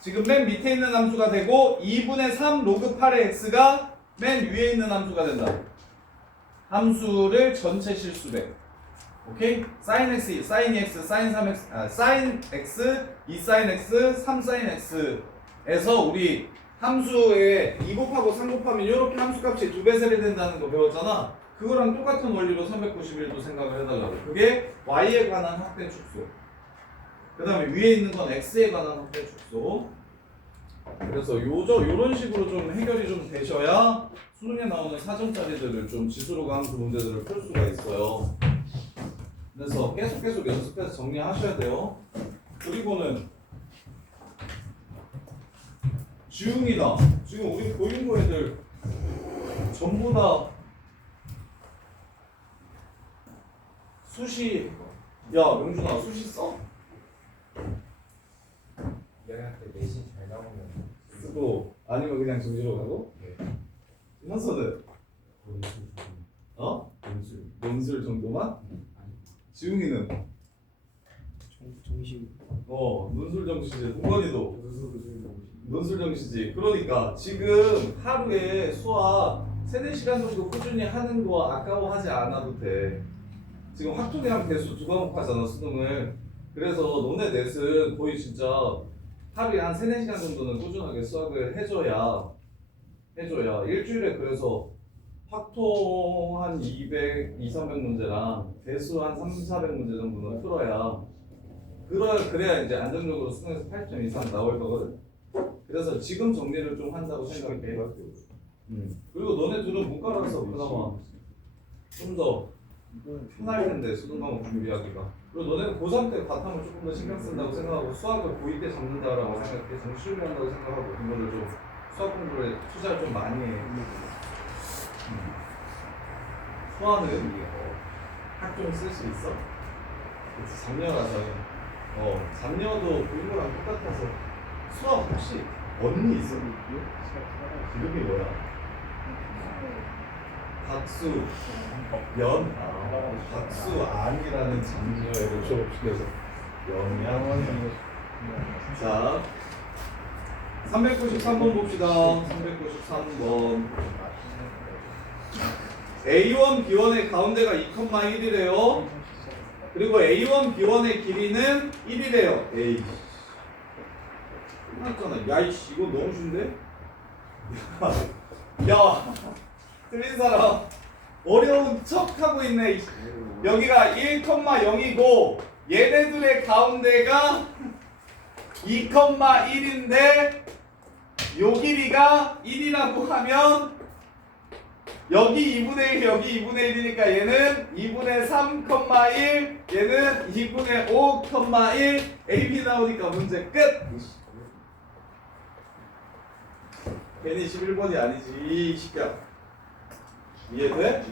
지금 맨 밑에 있는 함수가 되고 2분의 3 로그 8의 x가 맨 위에 있는 함수가 된다. 함수를 전체 실수배. 오케이? sin x, sin 2x, sin 3x, sin x, 2sin x, 3sin x에서 우리 함수에 2 곱하고 3 곱하면 이렇게 함수값이 2배, 3배 된다는 거 배웠잖아. 그거랑 똑같은 원리로 391도 생각을 해달라고. 그게 y에 관한 확대 축소. 그 다음에 위에 있는 건 x에 관한 확대 축소. 그래서 요런 식으로 좀 해결이 좀 되셔야 수능에 나오는 4점짜리들을 좀 지수로 함수 문제들을 풀 수가 있어요. 그래서 계속 연습해서 정리하셔야 돼요. 그리고는 지웅이다. 지금 우리 보인고 애들 전부 다 수시. 야 명준아 수시 써? 얘한테 내신 잘 나오면 쓰고 아니면 그냥 정지로 가고? 네. 현서는 논술 논술 논술 정도만? 지웅이는? 정식. 논술 정시지. 동건이도 논술 정시지. 그러니까 지금 하루에 수학 3-4시간 정도 꾸준히 하는 거 아까워하지 않아도 돼. 지금 확통이랑 대수 2과목 하잖아 수능을. 그래서 너네 넷은 거의 진짜 하루에 한 3-4시간 정도는 꾸준하게 수학을 해줘야 일주일에 그래서 확통 한 200, 300문제랑 대수 한 300-400문제 정도는 풀어야 그래야 이제 안정적으로 수능에서 8점 이상 나올 거거든. 그래서 지금 정리를 좀 한다고 생각해. 그리고 너네 둘은 문과라서 그나마 좀 더 편할 텐데 수능 과목 준비하기가. 그리고 너네는 고3 때 바탕을 조금 더 신경 쓴다고 생각하고 수학을 고2 때 잡는다라고 생각해. 정시를 한다고 생각하고 이거를 좀 수학 공부에 투자를 좀 많이 해. 수학은 학점 쓸 수 있어? 그치, 잡녀라서. 잡녀도 고인고랑 똑같아서. 수학 혹시 언니 있어? 이름이 뭐야? 박수 연? 박수 안이라는 장녀애를 졸업시켜서 연이야? 자 393번 봅시다. 393번 A1, B1의 가운데가 2,1이래요. 그리고 A1, B1의 길이는 1이래요. 에이 끝났잖아. 야이씨 이거 너무 쉬운데? 야 틀린 사람 어려운 척 하고 있네. 여기가 1,0이고 얘네들의 가운데가 2,1인데 요 길이가 1이라고 하면 여기 2분의 1, 여기 2분의 1이니까 얘는 2분의 3,1, 얘는 2분의 5,1. AB 나오니까 문제 끝. 괜히 11번이 아니지 이 새끼야. 이해돼?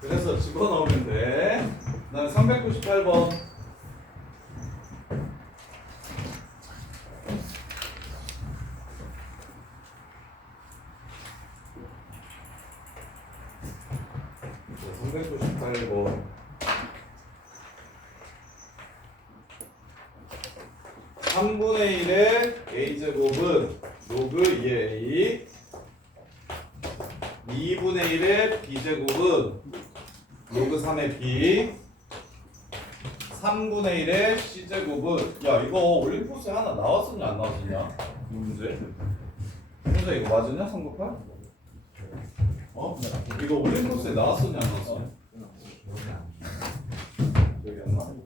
그래서 집어넣으면 돼. 그 다음에 398번 398번. 3분의 1의 a제곱은 로그 2의 a, 2분의 1의 b제곱은 로그 3의 b, 3분의 1의 c제곱은, 야 이거 올림포스에 하나 나왔었냐 안 나왔었냐? 문제? 문제 이거 맞으냐? 398? 어? 이거 올림포스에 나왔었냐 안 나왔었냐? 기억이 안 나?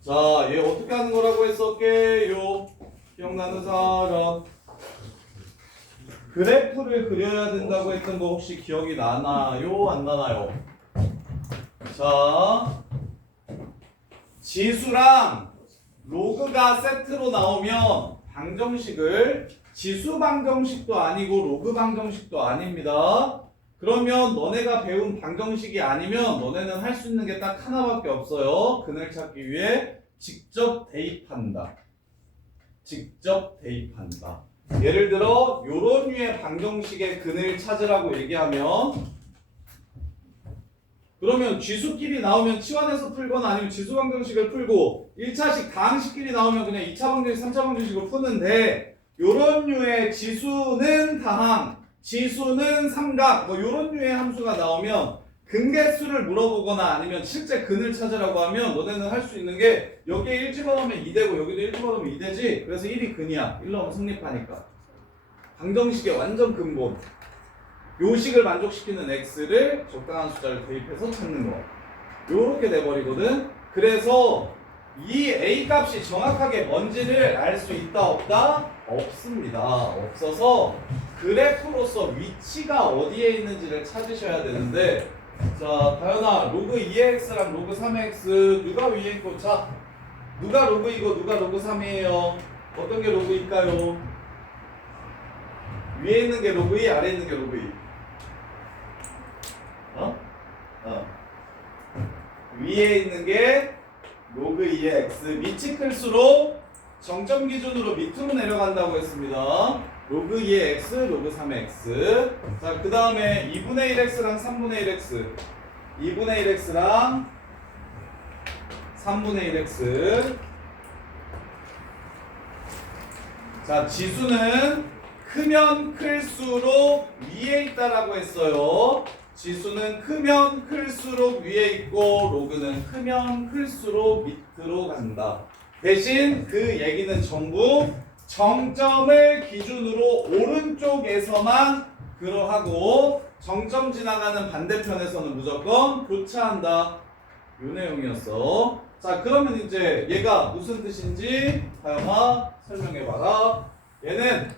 자, 얘 어떻게 하는 거라고 했었게요? 기억나는 사람? 그래프를 그려야 된다고 했던 거 혹시 기억이 나나요? 안 나나요? 자, 지수랑 로그가 세트로 나오면 방정식을 지수 방정식도 아니고 로그 방정식도 아닙니다. 그러면 너네가 배운 방정식이 아니면 너네는 할 수 있는 게 딱 하나밖에 없어요. 근을 찾기 위해 직접 대입한다. 직접 대입한다. 예를 들어 요런 류의 방정식의 근을 찾으라고 얘기하면, 그러면 지수끼리 나오면 치환해서 풀거나 아니면 지수 방정식을 풀고 1차식 다항식끼리 나오면 그냥 2차 방정식, 3차 방정식을 푸는데, 요런 류의 지수는 다항, 지수는 삼각, 뭐 요런 류의 함수가 나오면 근계수를 물어보거나 아니면 실제 근을 찾으라고 하면 너네는 할 수 있는 게, 여기에 1 집어넣으면 2되고 여기도 1 집어넣으면 2되지. 그래서 1이 근이야. 1 넣으면 성립하니까. 방정식의 완전 근본. 요식을 만족시키는 x를 적당한 숫자를 대입해서 찾는 거. 요렇게 돼버리거든. 그래서 이 a 값이 정확하게 뭔지를 알 수 있다 없다? 없습니다. 없어서 그래프로서 위치가 어디에 있는지를 찾으셔야 되는데, 자 다현아, 로그 2의 x랑 로그 3의 x 누가 위에 있고, 자 누가 로그이고 누가 로그 3이에요? 어떤 게 로그일까요? 위에 있는 게 로그 2, 아래에 있는 게 로그 2. 위에 있는 게 로그 2의 x, 밑이 클수록 정점 기준으로 밑으로 내려간다고 했습니다. 로그 2의 x, 로그 3의 x. 자, 그 다음에 2분의 1x랑 3분의 1x, 2분의 1x랑 3분의 1x. 자, 지수는 크면 클수록 위에 있다라고 했어요. 지수는 크면 클수록 위에 있고 로그는 크면 클수록 밑으로 간다. 대신 그 얘기는 전부 정점을 기준으로 오른쪽에서만 그러하고 정점 지나가는 반대편에서는 무조건 교차한다. 요 내용이었어. 자, 그러면 이제 얘가 무슨 뜻인지 다영아 설명해봐라. 얘는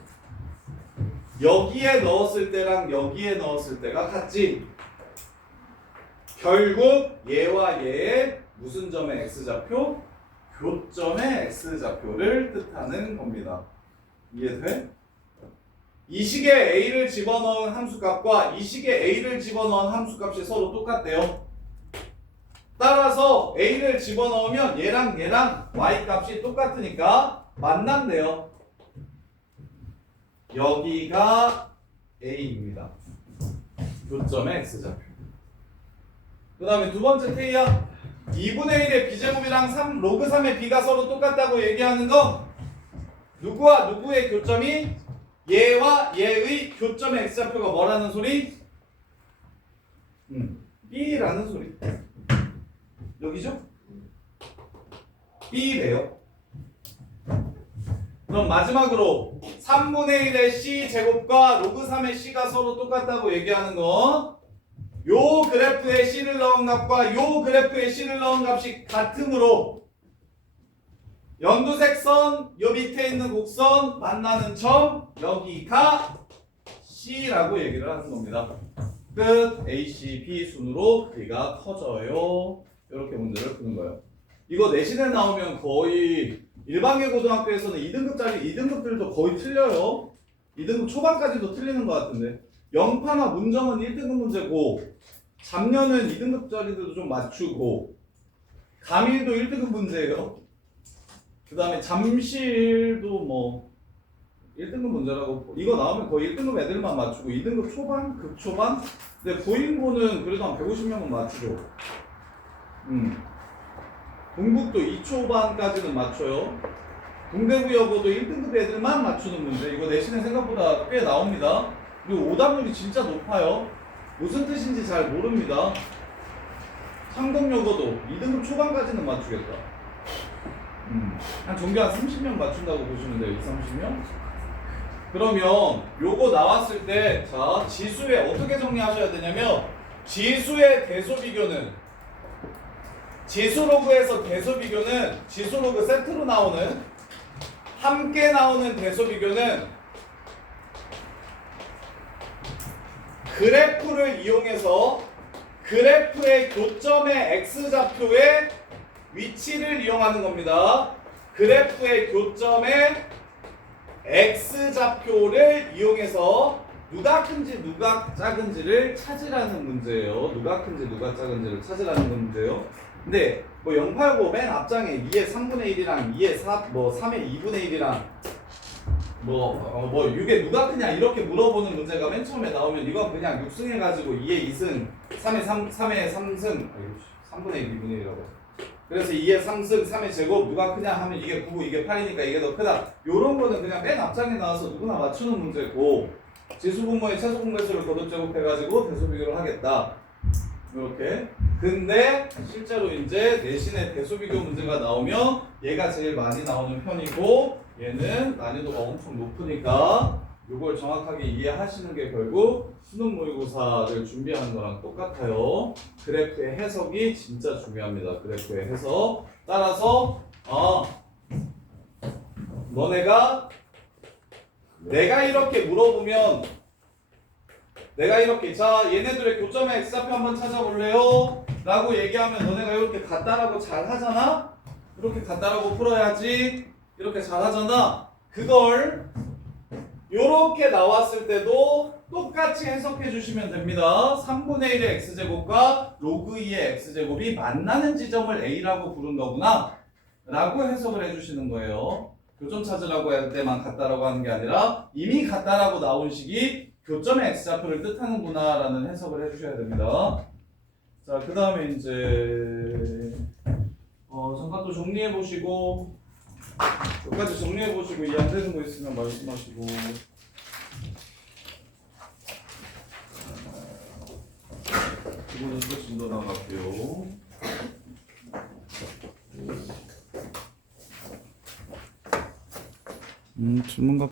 여기에 넣었을 때랑 여기에 넣었을 때가 같지. 결국 얘와 얘의 무슨 점의 x좌표? 교점의 x좌표를 뜻하는 겁니다. 이해돼? 이 식에 a를 집어넣은 함수값과 이 식에 a를 집어넣은 함수값이 서로 똑같대요. 따라서 a를 집어넣으면 얘랑 얘랑 y값이 똑같으니까 만난대요. 여기가 a입니다. 교점의 x좌표. 그 다음에 두 번째 테이야. 2분의 1의 b제곱이랑 로그 3의 b가 서로 똑같다고 얘기하는 거, 누구와 누구의 교점이? 얘와 얘의 교점의 x좌표가 뭐라는 소리? b라는 소리. 여기죠? b래요. 그럼 마지막으로 3분의 1의 c제곱과 로그 3의 c가 서로 똑같다고 얘기하는 거, 요 그래프에 c를 넣은 값과 요 그래프에 c를 넣은 값이 같으므로 연두색 선, 요 밑에 있는 곡선 만나는 점, 여기가 c라고 얘기를 하는 겁니다. 끝. A, C, B 순으로 그리가 커져요. 이렇게 문제를 푸는 거예요. 이거 내신에 나오면 거의 일반계 고등학교에서는 2등급짜리 2등급들도 거의 틀려요. 2등급 초반까지도 틀리는 것 같은데, 영파나 문정은 1등급 문제고 잡녀는 2등급짜리들도 좀 맞추고 감일도 1등급 문제예요. 그 다음에 잠실도 뭐 1등급 문제라고. 이거 나오면 거의 1등급 애들만 맞추고 2등급 초반, 극초반. 근데 구인고는 그래도 한 150명은 맞추죠. 동국도 2초반까지는 맞춰요. 동대구여고도 1등급 애들만 맞추는 문제. 이거 내신에 생각보다 꽤 나옵니다. 그리고 오답률이 진짜 높아요. 무슨 뜻인지 잘 모릅니다. 창동여고도 2등급 초반까지는 맞추겠다. 한 정규 한 30명 맞춘다고 보시면 돼요. 30명? 그러면 요거 나왔을 때, 자, 지수에 어떻게 정리하셔야 되냐면, 지수의 대소 비교는, 지수로그에서 대소 비교는, 지수로그 세트로 나오는, 함께 나오는 대소 비교는, 그래프를 이용해서, 그래프의 교점의 x좌표의 위치를 이용하는 겁니다. 그래프의 교점의 x좌표를 이용해서 누가 큰지 누가 작은지를 찾으라는 문제예요. 누가 큰지 누가 작은지를 찾으라는 문제예요. 근데 뭐 영팔고 맨 앞장에 2의 3분의 1이랑 2의 3의 2분의 1이랑 뭐 6의 누가 크냐 이렇게 물어보는 문제가 맨 처음에 나오면 이건 그냥 6승 해가지고 2의 2승 3의 3승 3분의 1, 2분의 1이라고. 그래서 2의 3승 3의 제곱 누가 크냐 하면 이게 9고 이게 8이니까 이게 더 크다. 요런 거는 그냥 맨 앞장에 나와서 누구나 맞추는 문제고, 지수분모의 최소분배수를 거듭제곱해가지고 대소비교를 하겠다. 이렇게. 근데 실제로 이제 내신에 대소비교 문제가 나오면 얘가 제일 많이 나오는 편이고, 얘는 난이도가 엄청 높으니까 요걸 정확하게 이해하시는 게 결국 수능 모의고사를 준비하는 거랑 똑같아요. 그래프의 해석이 진짜 중요합니다. 그래프의 해석. 따라서 너네가 내가 이렇게 물어보면 내가 이렇게 자 얘네들의 교점의 x좌표 한번 찾아볼래요? 라고 얘기하면 너네가 이렇게 간단하고 잘 하잖아? 이렇게 간단하고 풀어야지. 이렇게 잘 하잖아. 그걸 요렇게 나왔을 때도 똑같이 해석해 주시면 됩니다. 3분의 1의 x제곱과 로그 2의 x제곱이 만나는 지점을 a라고 부른 거구나 라고 해석을 해 주시는 거예요. 교점 찾으라고 할 때만 같다라고 하는 게 아니라 이미 같다라고 나온 식이 교점의 x좌표를 뜻하는구나 라는 해석을 해 주셔야 됩니다. 자, 그 다음에 이제 잠깐 또 정리해 보시고 여기까지 정리해 보시고 이해 안 되는 거 있으면 말씀하시고. 이거는 또 진도 나갈게요. 전문가